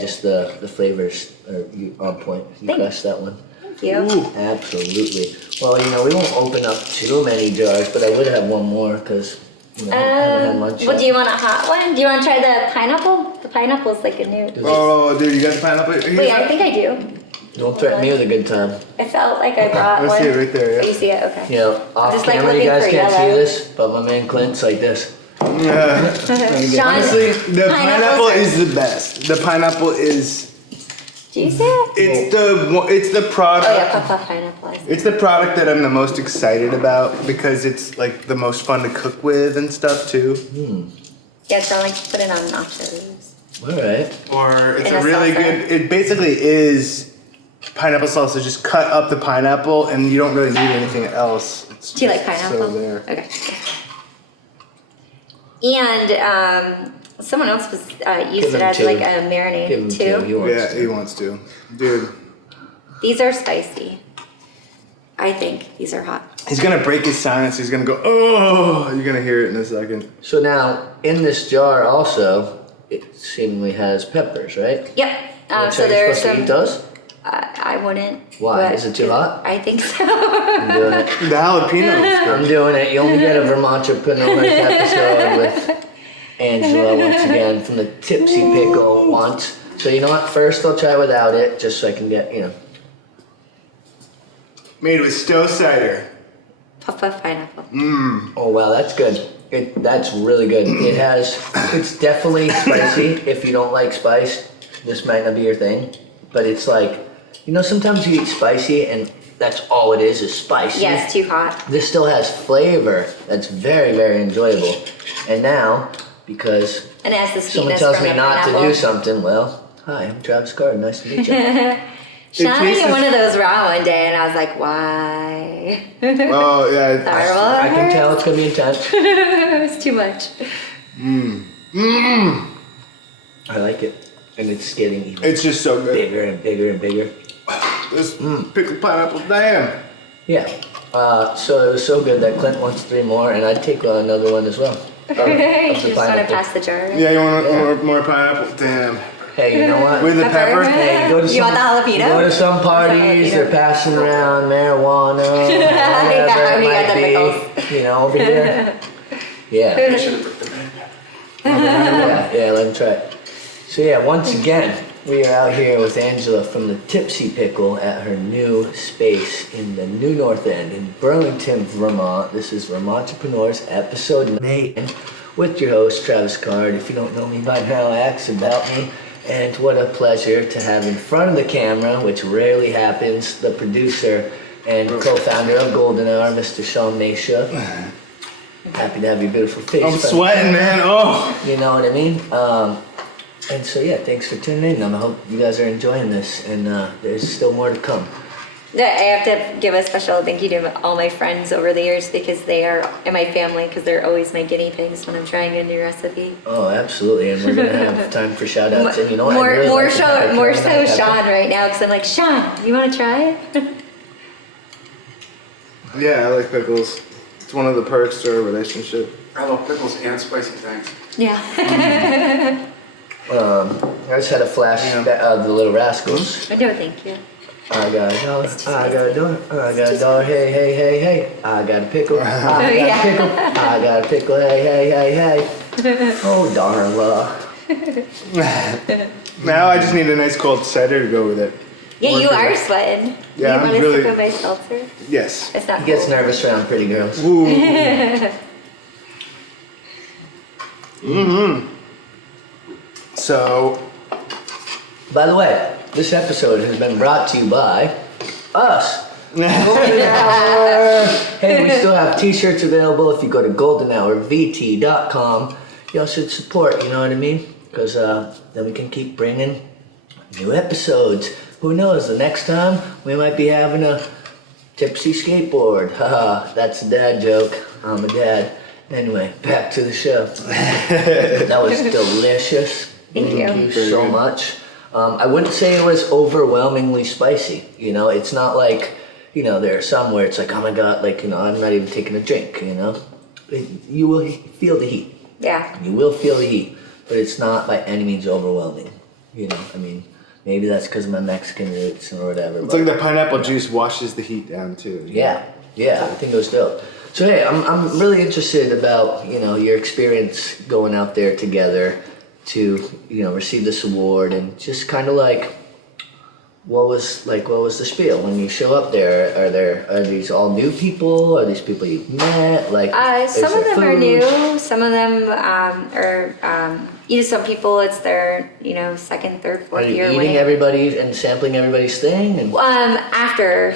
just the flavors are on point. You Thanks. crushed that one. Thank you. Ooh. Absolutely. Well, we won't open up too many jars, but I would have one more because I haven't had lunch Well, yet. do you want a hot one? Do you want to try the pineapple? The pineapple's like a new. Oh, dude, you got the pineapple? Wait, I think I do. Don't threaten me with a good time. I felt like I brought I one. see it right there, yeah. Oh, you see it? Okay. You know, off Just, like, camera, you looking guys for can't see yellow. this, but my man Clint's like this. Yeah. Sean, Honestly, the pineapple pineapples is the best. The pineapple is. Do you see it? It's the product. Oh yeah, puff pineapple. I see. It's the product that I'm the most excited about because it's like the most fun to cook with and stuff too. Yeah, it's not like put it on nachos. All right. Or it's In a a really salsa. good. It basically is pineapple salsa. Just cut up the pineapple, and you don't really need anything else. It's Do you like just pineapple? So there. Okay. And someone else was used Give it him as two. like a Give him marinade two. too. He wants Yeah, to. he wants to, dude. These are spicy. I think these are hot. He's gonna break his silence. He's gonna go. Oh, you're gonna hear it in a second. So now, in this jar also, it seemingly has peppers, right? Yep. Which So are you there's supposed to eat some. those? I wouldn't. Why? but Is it too hot? I think so. I'm doing it. The jalapeno. I'm doing it. You only get a Vermontrepreneurs episode with Angela once again from the Tipsy Pickle once. So you know what? First I'll try without it, just so I can get, Made with Stowe cider. Puff puff pineapple. Oh wow, that's good. That's really good. It's definitely spicy. If you don't like spice, this might not be your thing. But it's like, sometimes you eat spicy and that's all it is spicy. Yes, too hot. This still has flavor that's very, very enjoyable. And now, because And it has the someone sweetness tells from me the not to pineapple. do something, well, hi, I'm Travis Card. Nice to meet you. Sean tastes ate one of those raw one day, and I was like, "Why?" Oh yeah. I can tell it's going to be intense. It was too much. I like it. And it's getting even It's just so good. bigger and bigger and bigger. This pickled pineapple, damn. Yeah. So it was so good that Clint wants 3 more, and I'd take another one as well. You Of the just want to pineapple. pass the jar. Yeah, you want Yeah. more pineapple? Damn. Hey, you know what? With the pepper? Hey, you go to You want the jalapeno? Go to some parties, Jalapeno. they're passing around marijuana, whatever we got it the might be. Over here. Yeah. I should have put the red pepper. Yeah, let him try it. So yeah, once again, we are out here with Angela from the Tipsy Pickle at her new space in the New North End in Burlington, Vermont. This is Vermontrepreneurs episode 8 with your host, Travis Card. If you don't know me by now, ask about me. And what a pleasure to have in front of the camera, which rarely happens, the producer and co-founder of Golden Hour, Mr. Sean Nasha. Happy to have your beautiful face. I'm sweating, man. Oh. You know what I mean? And so yeah, thanks for tuning in. I hope you guys are enjoying this, and there's still more to come. I have to give a special thank you to all my friends over the years because they are, and my family, because they're always my guinea pigs when I'm trying a new recipe. Oh, absolutely, and we're gonna have time for shout outs. And you know what? More, I'd really more, like to so, have more a so pepper. Sean right now because I'm like, Sean, you want to try it? Yeah, I like pickles. It's one of the perks to our relationship. I love pickles and spicy things. Yeah. I just had a flashback of the Little Rascals. I know, thank you. I got a dollar, I got a dollar, I got a dollar, hey, hey, hey, hey. I got a pickle, I got a Yeah. pickle, I got a pickle, hey, hey, hey, hey. Oh, darla. Now I just need a nice cold cider to go with it. Yeah, you Work are with it. sweating. Yeah, you I'm want really- to sip of my seltzer? Yes. It's not He gets cold. nervous around pretty girls. Ooh. So, By the way, this episode has been brought to you by us. Golden Hour. Hey, we still have t-shirts available if you go to goldenhourvt.com. Y'all should support, you know what I mean? Because then we can keep bringing new episodes. Who knows, the next time we might be having a tipsy skateboard. Haha, that's a dad joke. I'm a dad. Anyway, back to the show. That was delicious. Thank you. Thank you so much. I wouldn't say it was overwhelmingly spicy. It's not like, there are some where it's like, oh my God, like, I'm not even taking a drink, You will feel the heat. Yeah. You will feel the heat, but it's not by any means overwhelming. Maybe that's because of my Mexican roots or whatever. it's but- like the pineapple juice washes the heat down too. yeah, I think it was dope. So hey, I'm really interested about your experience going out there together to receive this award, and just kind of like what was the spiel when you show up there? Are these all new people? Are these people you've met? Like is Some of there them are food? new. Some of them are Some people, it's their, second, third, Are fourth you year eating winning. everybody's and sampling everybody's thing? And After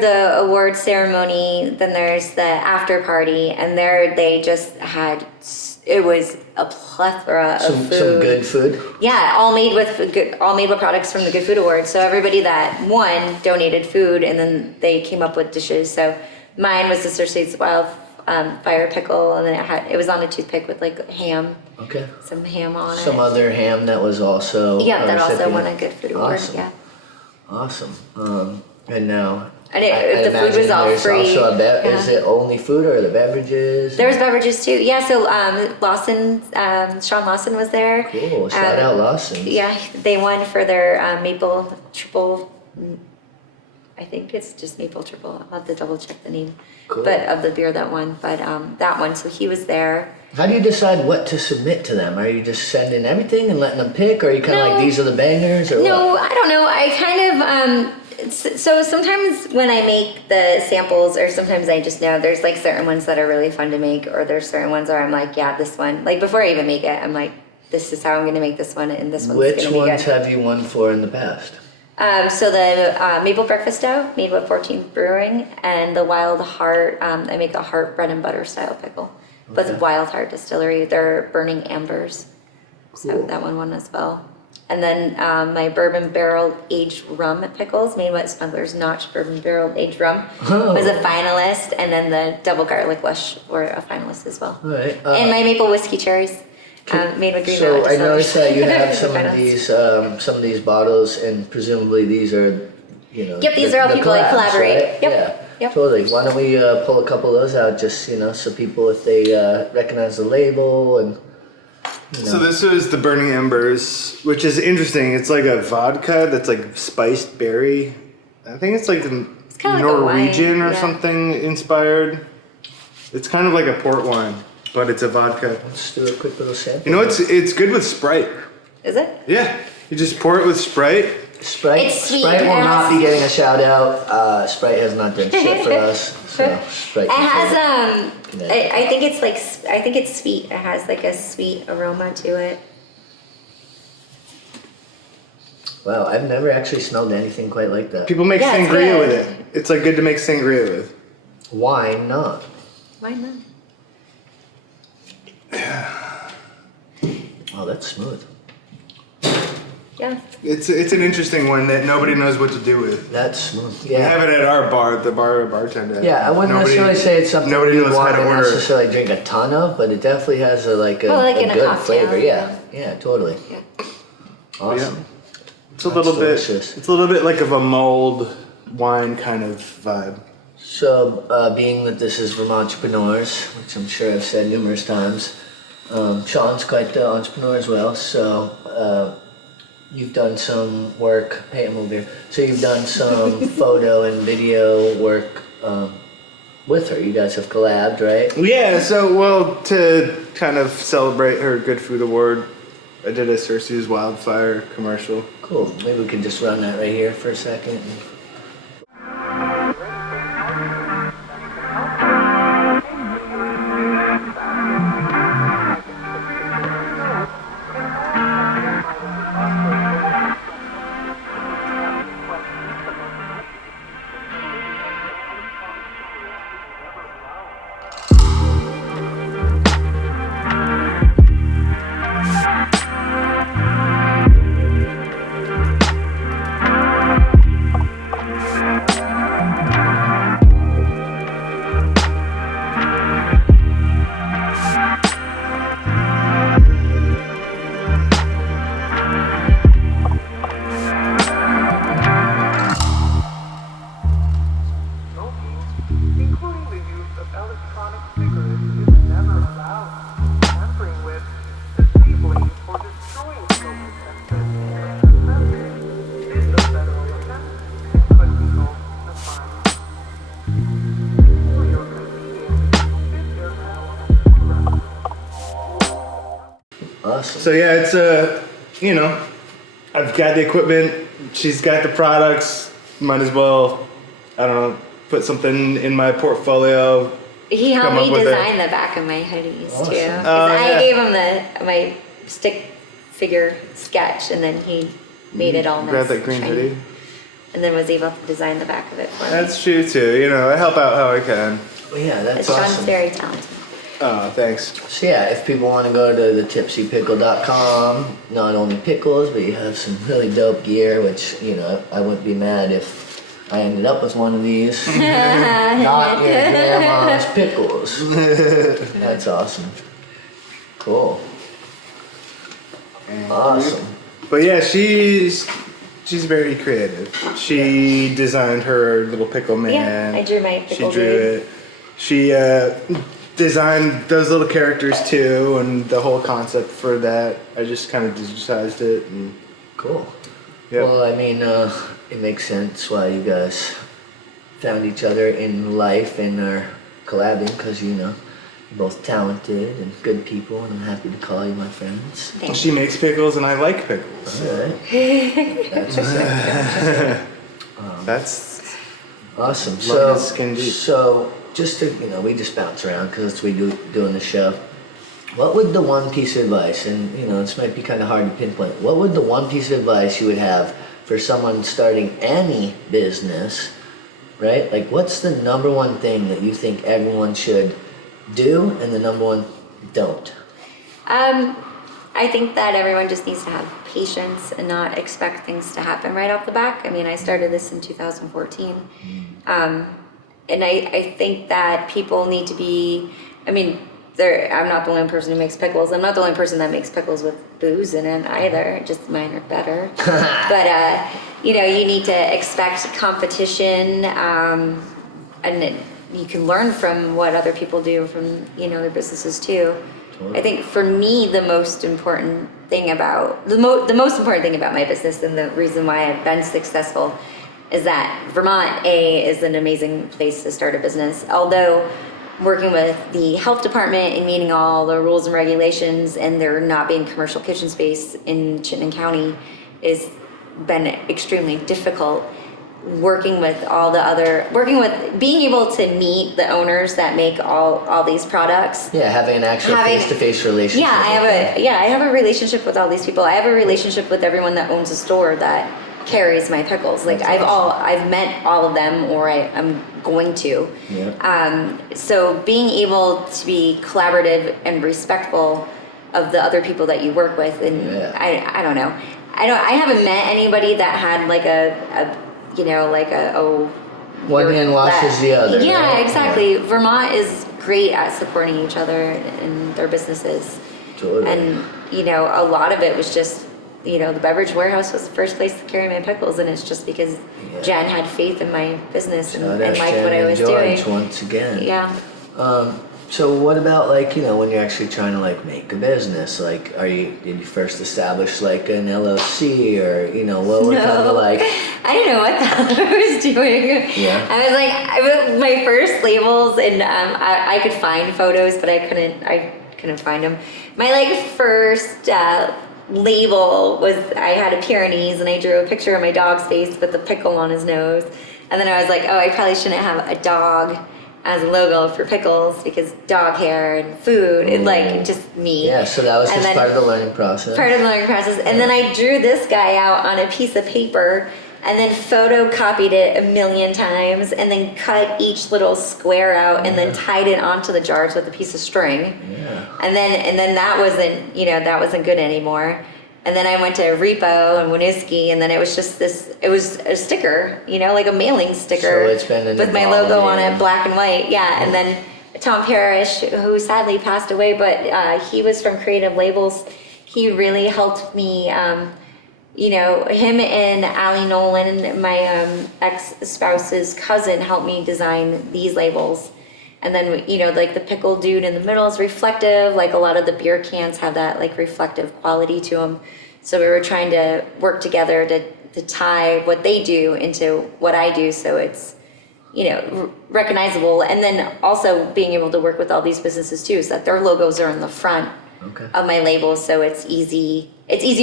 the award ceremony, then there's the after party, and there they just had, it was a plethora of some food. good food. Yeah, all made with products from the Good Food Award. So everybody that won donated food, and then they came up with dishes. So mine was the Cersei's Wild Fire pickle, and then it was on a toothpick with like ham, Okay. some ham on it. Some other ham that was also. Yeah, that also recipient. won a Good Food Award. Awesome. Yeah. Awesome. And now. And I'd the food was imagine all there's free. Also Yeah. Is it only food or are the beverages? There was beverages too. Yeah, so Lawson, Sean Lawson was there. Cool. Shout out Lawson. Yeah, they won for their maple triple. I think it's just maple triple. I'll have to double check the name. Cool. But of the beer that won, but that one. So he was there. How do you decide what to submit to them? Are you just sending everything and letting them pick, or are you kind of No. like these are the bangers, or No, what? I don't know. I kind of so sometimes when I make the samples, or sometimes I just know there's like certain ones that are really fun to make, or there's certain ones where I'm like, yeah, this one. Like before I even make it, I'm like, this is how I'm going to make this one, and this one's going Which to be ones good. have you won for in the past? So the maple breakfast dough made with 14th Brewing, and the Wild Heart. I make a heart bread and butter style pickle, Okay. with Wild Heart Distillery. They're burning ambers, so Cool. that one won as well. And then my bourbon barrel aged rum pickles made with Smuggler's Notch bourbon barrel aged rum Oh. was a finalist, and then the double garlic lush were a finalist as well. All right. And my maple whiskey cherries made with Green So Mountain I noticed that you have Distillery. some of these bottles, and presumably these are, Yep, these are all people I collabs, collaborate. right? Yep, Yeah. yep. Totally. Why don't we pull a couple of those out, just so people, if they recognize the label and. So this is the Burning Embers, which is interesting. It's like a vodka that's like spiced berry. I think it's like the kinda like a Norwegian wine, or yeah. something inspired. It's kind of like a port wine, but it's a vodka. Let's do a quick little sample. You know, it's good with Sprite. Is it? Yeah, you just pour it with Sprite. Sprite. It's sweet, Sprite will it not has- be getting a shout out. Sprite has not done shit for us. So Sprite. It has Connecticut. I think it's like I think it's sweet. It has like a sweet aroma to it. Wow, I've never actually smelled anything quite like that. People make Yeah, it's sangria good. with it. It's like good to make sangria with. Why not? Why not? Oh, that's smooth. Yeah. It's an interesting one that nobody knows what to do with. That's smooth. We have Yeah. it at our bar, the bartender. Yeah, I wouldn't Nobody- necessarily say it's something nobody you knows how want to to order. necessarily drink a ton of, but it definitely has a Like in a good cocktail, flavor. Yeah, yeah. yeah, totally. Yeah. Awesome. It's a little That's bit. delicious. It's a little bit like of a mulled wine kind of vibe. So, being that this is Vermontrepreneurs, which I'm sure I've said numerous times, Sean's quite the entrepreneur as well. So, you've done some work. Hey, I'm over here. So you've done some photo and video work with her. You guys have collabed, right? Yeah. So to kind of celebrate her Good Food Award, I did a Cersei's Wildfire commercial. Cool. Maybe we can just run that right here for a second. including the use of electronic cigarettes, is never allowed. Tampering with, disabling, or destroying smoking sensors is a federal offense and could result in a fine. For your convenience, sit there now and Awesome. So yeah, it's I've got the equipment. She's got the products. Might as well, I don't know, put something in my portfolio. He helped come up me with design the back of my hoodies Awesome. too. 'Cause Oh, I yeah. gave him my stick figure sketch, and then he made it all nice. Grab that and green shiny. hoodie. And then was able to design the back of it for me. That's true too. You know, I help out how I can. Well, yeah, that's Sean's awesome. very talented. Oh, thanks. So yeah, if people want to go to the tipsypickle.com, not only pickles, but you have some really dope gear, which, you know, I wouldn't be mad if I ended up with one of these. Not your grandma's pickles. That's awesome. Cool. Awesome. But yeah, she's very creative. She designed her little pickle man. Yeah, I drew my pickle She drew dude. it. She designed those little characters too, and the whole concept for that. I just kind of digitized it, and Cool. Yep. Well, I mean, it makes sense why you guys found each other in life and are collabing, because, you know, you're both talented and good people, and I'm happy to call you my friends. Thanks. she makes pickles, and I like pickles. All right. That's what's up. That's Awesome. Love So, is skin deep. so just to, you know, we just bounce around because that's what we do doing the show. What would the one piece of advice, and you know, this might be kind of hard to pinpoint, what would the one piece of advice you would have for someone starting any business, right? Like, what's the number one thing that you think everyone should do and the number one don't? I think that everyone just needs to have patience and not expect things to happen right off the back. I mean, I started this in 2014. And I think that people need to be, I mean, I'm not the only person who makes pickles. I'm not the only person that makes pickles with booze in it either. Just mine are better. But, you know, you need to expect competition, and you can learn from what other people do from, you know, their businesses too. I think for me, the most important thing about the most important thing about my business, and the reason why I've been successful, is that Vermont is an amazing place to start a business. Although working with the health department and meeting all the rules and regulations, and there not being commercial kitchen space in Chittenden County, has been extremely difficult. Working with being able to meet the owners that make all these products. Yeah, having an actual face-to-face relationship. I have a relationship with all these people. I have a relationship with everyone that owns a store that carries my pickles. Like, That's awesome. I've met all of them, or I'm going to. Yeah. So being able to be collaborative and respectful of the other people that you work with, and Yeah. I don't know. I haven't met anybody that had like One hand washes the other. Yeah, right? exactly. Yeah. Vermont is great at supporting each other in their businesses. Totally. And, you know, a lot of it was just, you know, the beverage warehouse was the first place to carry my pickles, and it's just because Yeah. Jen had faith in my business and Shout out liked Jen what I and was George doing. once again. Yeah. So what about, like, you know, when you're actually trying to like make a business? Like, did you first establish like an LLC, or, you know, what were kind of like? I didn't know what the hell I was doing. Yeah. I was like, my first labels, and I could find photos, but I couldn't find them. My like first label was, I had a Pyrenees, and I drew a picture of my dog's face with the pickle on his nose. And then I was like, oh, I probably shouldn't have a dog as a logo for pickles, because dog hair and food, and like just me. Yeah, so that was And just then- part of the learning process. Part of the learning process. And then I drew this guy out on a piece of paper, and then photocopied it 1,000,000 times, and then cut each little square out, and then tied it onto the jars with a piece of string. Yeah. And then that wasn't good anymore. And then I went to Repo and Winooski, and then it was just it was a sticker, you know, like a mailing sticker. So it's been an with my logo on evolving- it, black and white. Yeah. And then Tom Parrish, who sadly passed away, but he was from Creative Labels. He really helped me, you know, him and Allie Nolan, my ex-spouse's cousin, helped me design these labels. And then, you know, like the pickle dude in the middle is reflective. Like a lot of the beer cans have that like reflective quality to them. So we were trying to work together to tie what they do into what I do, so it's, you know, recognizable. And then also being able to work with all these businesses too, so that their logos are in the front Okay. of my labels, so it's easy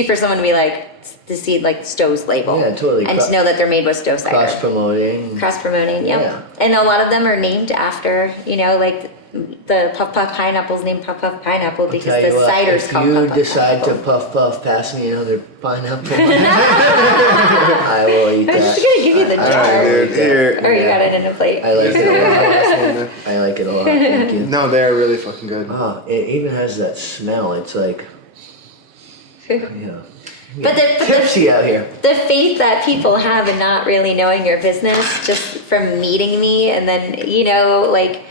for someone to be like, to see like Stowe's label. Yeah, totally. And to know that they're made with Stowe cider. Cross-promoting. Cross-promoting, yep. Yeah. And a lot of them are named after, like the Puff Puff Pineapple's named Puff Puff Pineapple because Tell the you what, cider's if called you Puff Puff decide to Pineapple. puff, pass me another pineapple. I will eat I'm just that. gonna give you the All jar. right, dude. Here. Or you got it in a plate. I like it a lot. I like it a lot. Thank you. No, they're really fucking good. Oh, it even has that smell. It's like, yeah. But the Tipsy out here. the faith that people have in not really knowing your business just from meeting me, and then like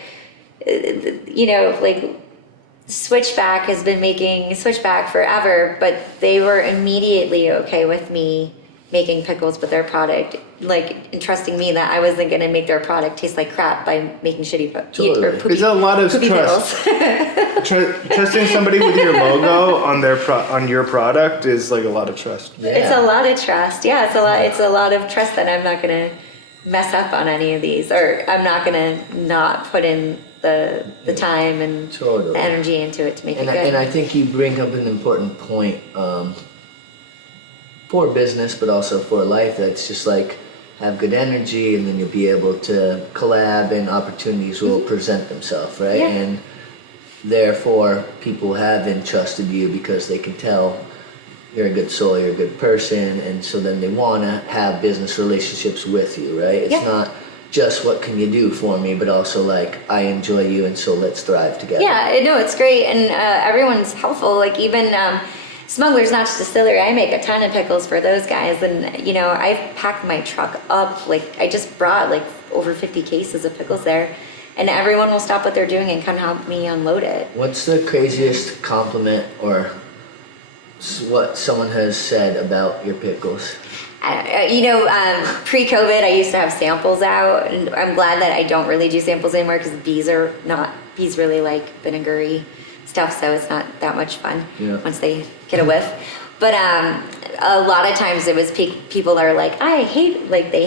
Switchback has been making Switchback forever, but they were immediately okay with me making pickles with their product, like entrusting me that I wasn't gonna make their product taste like crap by making shitty Totally. or poopy, There's a lot of poopy trust. pickles. Trusting somebody with your logo on on your product is like a lot of trust. It's a lot of trust. Yeah, it's a lot of trust that I'm not gonna mess up on any of these, or I'm not gonna not put in the time and Totally. the energy into it to make it good. And I think you bring up an important point for business, but also for life. That's just like have good energy, and then you'll be able to collab, and opportunities will present themselves, right? Yeah. And therefore, people have entrusted you because they can tell you're a good soul, you're a good person, and so then they want to have business relationships with you, right? It's Yeah. not just what can you do for me, but also like I enjoy you, and so let's thrive together. Yeah, no, it's great, and everyone's helpful. Like even Smuggler's Notch Distillery, I make a ton of pickles for those guys, and I've packed my truck up. Like I just brought like over 50 cases of pickles there, and everyone will stop what they're doing and come help me unload it. What's the craziest compliment or what someone has said about your pickles? Pre-COVID, I used to have samples out, and I'm glad that I don't really do samples anymore because bees really like vinegary stuff, so it's not that much fun once they get a whiff. But a lot of times it was people that are like, they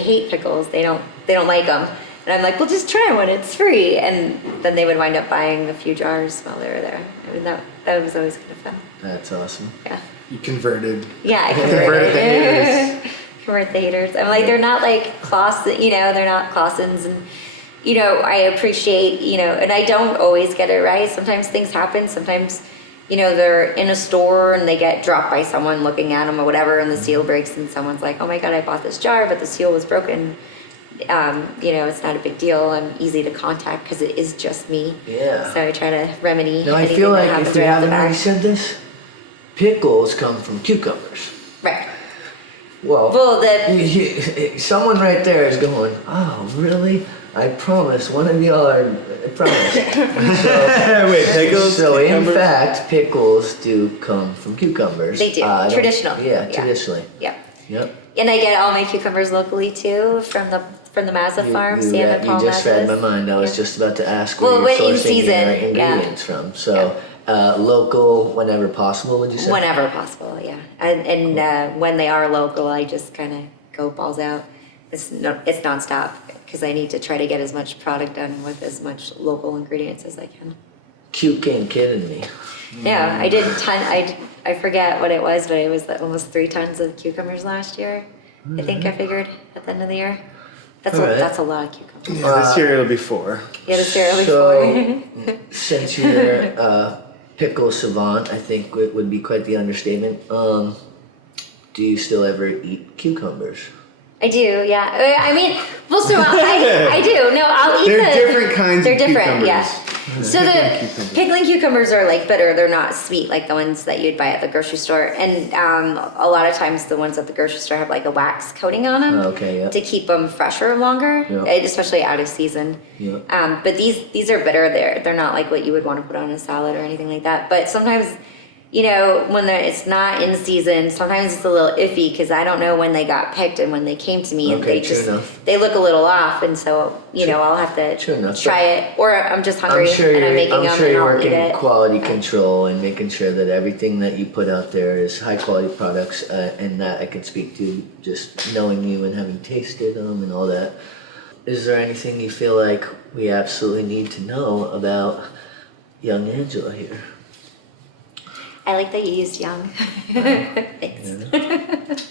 hate pickles, they don't like them, and I'm like, well, just try one, it's free, and then they would wind up buying a few jars while they were there. I mean, that was always kind of fun. That's awesome. Yeah. You converted. Yeah, I Converted the haters. Convert the haters. I'm like, they're not like they're not Clausens, and I appreciate, and I don't always get it right. Sometimes things happen. Sometimes, they're in a store and they get dropped by someone looking at them or whatever, and the seal breaks, and someone's like, oh my God, I bought this jar, but the seal was broken. It's not a big deal. I'm easy to contact because it is just me. Yeah. So I try to remedy Now I anything feel that like happens if we right off the haven't already bat. said this, pickles come from cucumbers. Right. Well, Well, someone right there is going, oh, really? I promise, one of y'all are, I promise. Wait, pickles? So in cucumbers? fact, pickles do come from cucumbers. They do. I don't- Traditional. Yeah, Yeah. traditionally. yeah. Yep. And I get all my cucumbers locally too from the Mazza farm, Sam and Paul You just read my Mazza's. mind. I was Yeah. just about to ask Well, where you're in sourcing season, your ingredients from. So local, whenever possible, would you say? Whenever possible, yeah. And when they are local, I just kind of go balls out. It's nonstop because I need to try to get as much product done with as much local ingredients as I can. Cute ain't kidding me. Yeah, I did a ton. I forget what it was, but it was almost 3 tons of cucumbers last year. I think I figured at the end of the year. Alright. That's a lot of cucumbers. Yeah, this year it'll be 4. Yeah, this year So, before. since you're pickle savant, I think it would be quite the understatement. Do you still ever eat cucumbers? I do, yeah. I mean, well, so I do. No, I'll eat They're the. different kinds They're of different, cucumbers. yeah. So the pickling cucumbers are like bitter. They're not sweet like the ones that you'd buy at the grocery store. And a lot of times the ones at the grocery store have like a wax coating on them Okay, yeah. to keep them fresher longer, Yeah. especially out of season. Yeah. But these are bitter. They're not like what you would want to put on a salad or anything like that. But sometimes, when it's not in season, sometimes it's a little iffy because I don't know when they got picked and when they came to me, and Okay, they true enough. they look a little off, and so I'll have to True enough, try it, or I'm just hungry I'm sure and I'm making them you're and I'll working eat it. quality control and making sure that everything that you put out there is high quality products, and that I can speak to just knowing you and having tasted them and all that. Is there anything you feel like we absolutely need to know about young Angela here? I like that you used young. Thanks.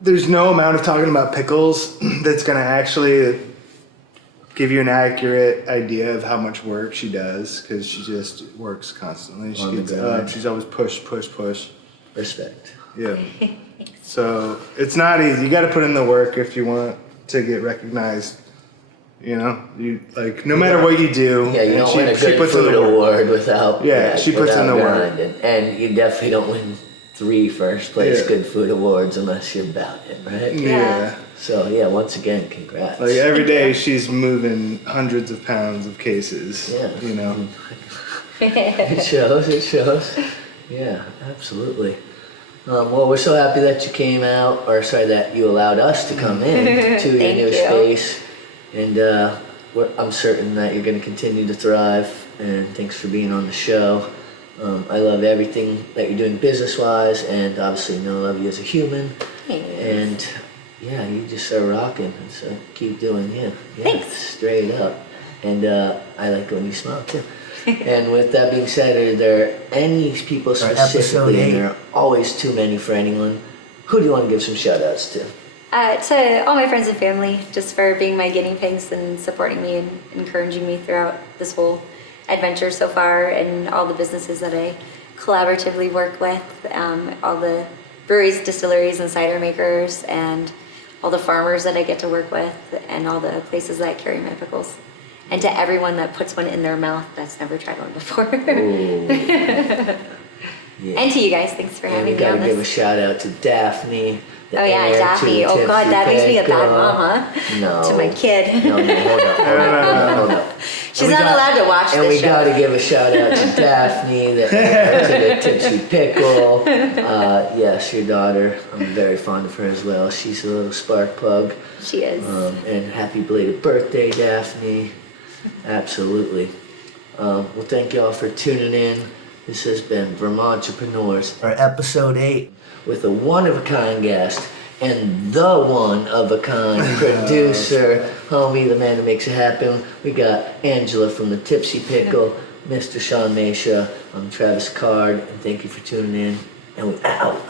There's no amount of talking about pickles that's gonna actually give you an accurate idea of how much work she does, because she just works constantly. She On the gets grind. up. She's always push. Respect. Yeah. So it's not easy. You got to put in the work if you want to get recognized. You know, you like no matter what you do. Yeah, you and don't win a she good puts in food the work. award without. Yeah, she puts in without the work. grinding. And you definitely don't win 3 first place Yeah. good food awards unless you're about it, right? Yeah. So yeah, once again, congrats. Like every day she's moving hundreds of pounds of cases. Yeah. You know. It shows. Yeah, absolutely. Well, we're so happy that you came out, or sorry, that you allowed us to come in to your Thank new you. space. And I'm certain that you're going to continue to thrive. And thanks for being on the show. I love everything that you're doing business-wise, and obviously know I love you as a human. Thanks. And yeah, you just are rocking. So keep doing you. Yeah, Thanks. straight up. And I like when you smile too. And with that being said, are there any people specifically, and there are always too many for anyone, who do you want to give some shout outs to? To all my friends and family, just for being my guinea pigs and supporting me and encouraging me throughout this whole adventure so far, and all the businesses that I collaboratively work with, all the breweries, distilleries, and cider makers, and all the farmers that I get to work with, and all the places that carry my pickles. And to everyone that puts one in their mouth that's never tried one before. Yeah. And to you guys, thanks for And having we me on gotta give a this. shout out to Daphne. the Oh yeah, heir to Daphne. Oh God, Tipsy that makes me a bad Pickle. mom, huh? No. To my kid. No, hold up. She's not allowed to watch And this we show. gotta give a shout out to Daphne, the heir to the Tipsy Pickle. Yes, your daughter. I'm very fond of her as well. She's a little spark plug. She is. And happy belated birthday, Daphne. Absolutely. Well, thank y'all for tuning in. This has been Vermontrepreneurs, our episode 8, with a one-of-a-kind guest and the one-of-a-kind producer, homie, the man who makes it happen. We got Angela from the Tipsy Pickle, Mr. Sean Mesha. I'm Travis Card, and thank you for tuning in, and we out.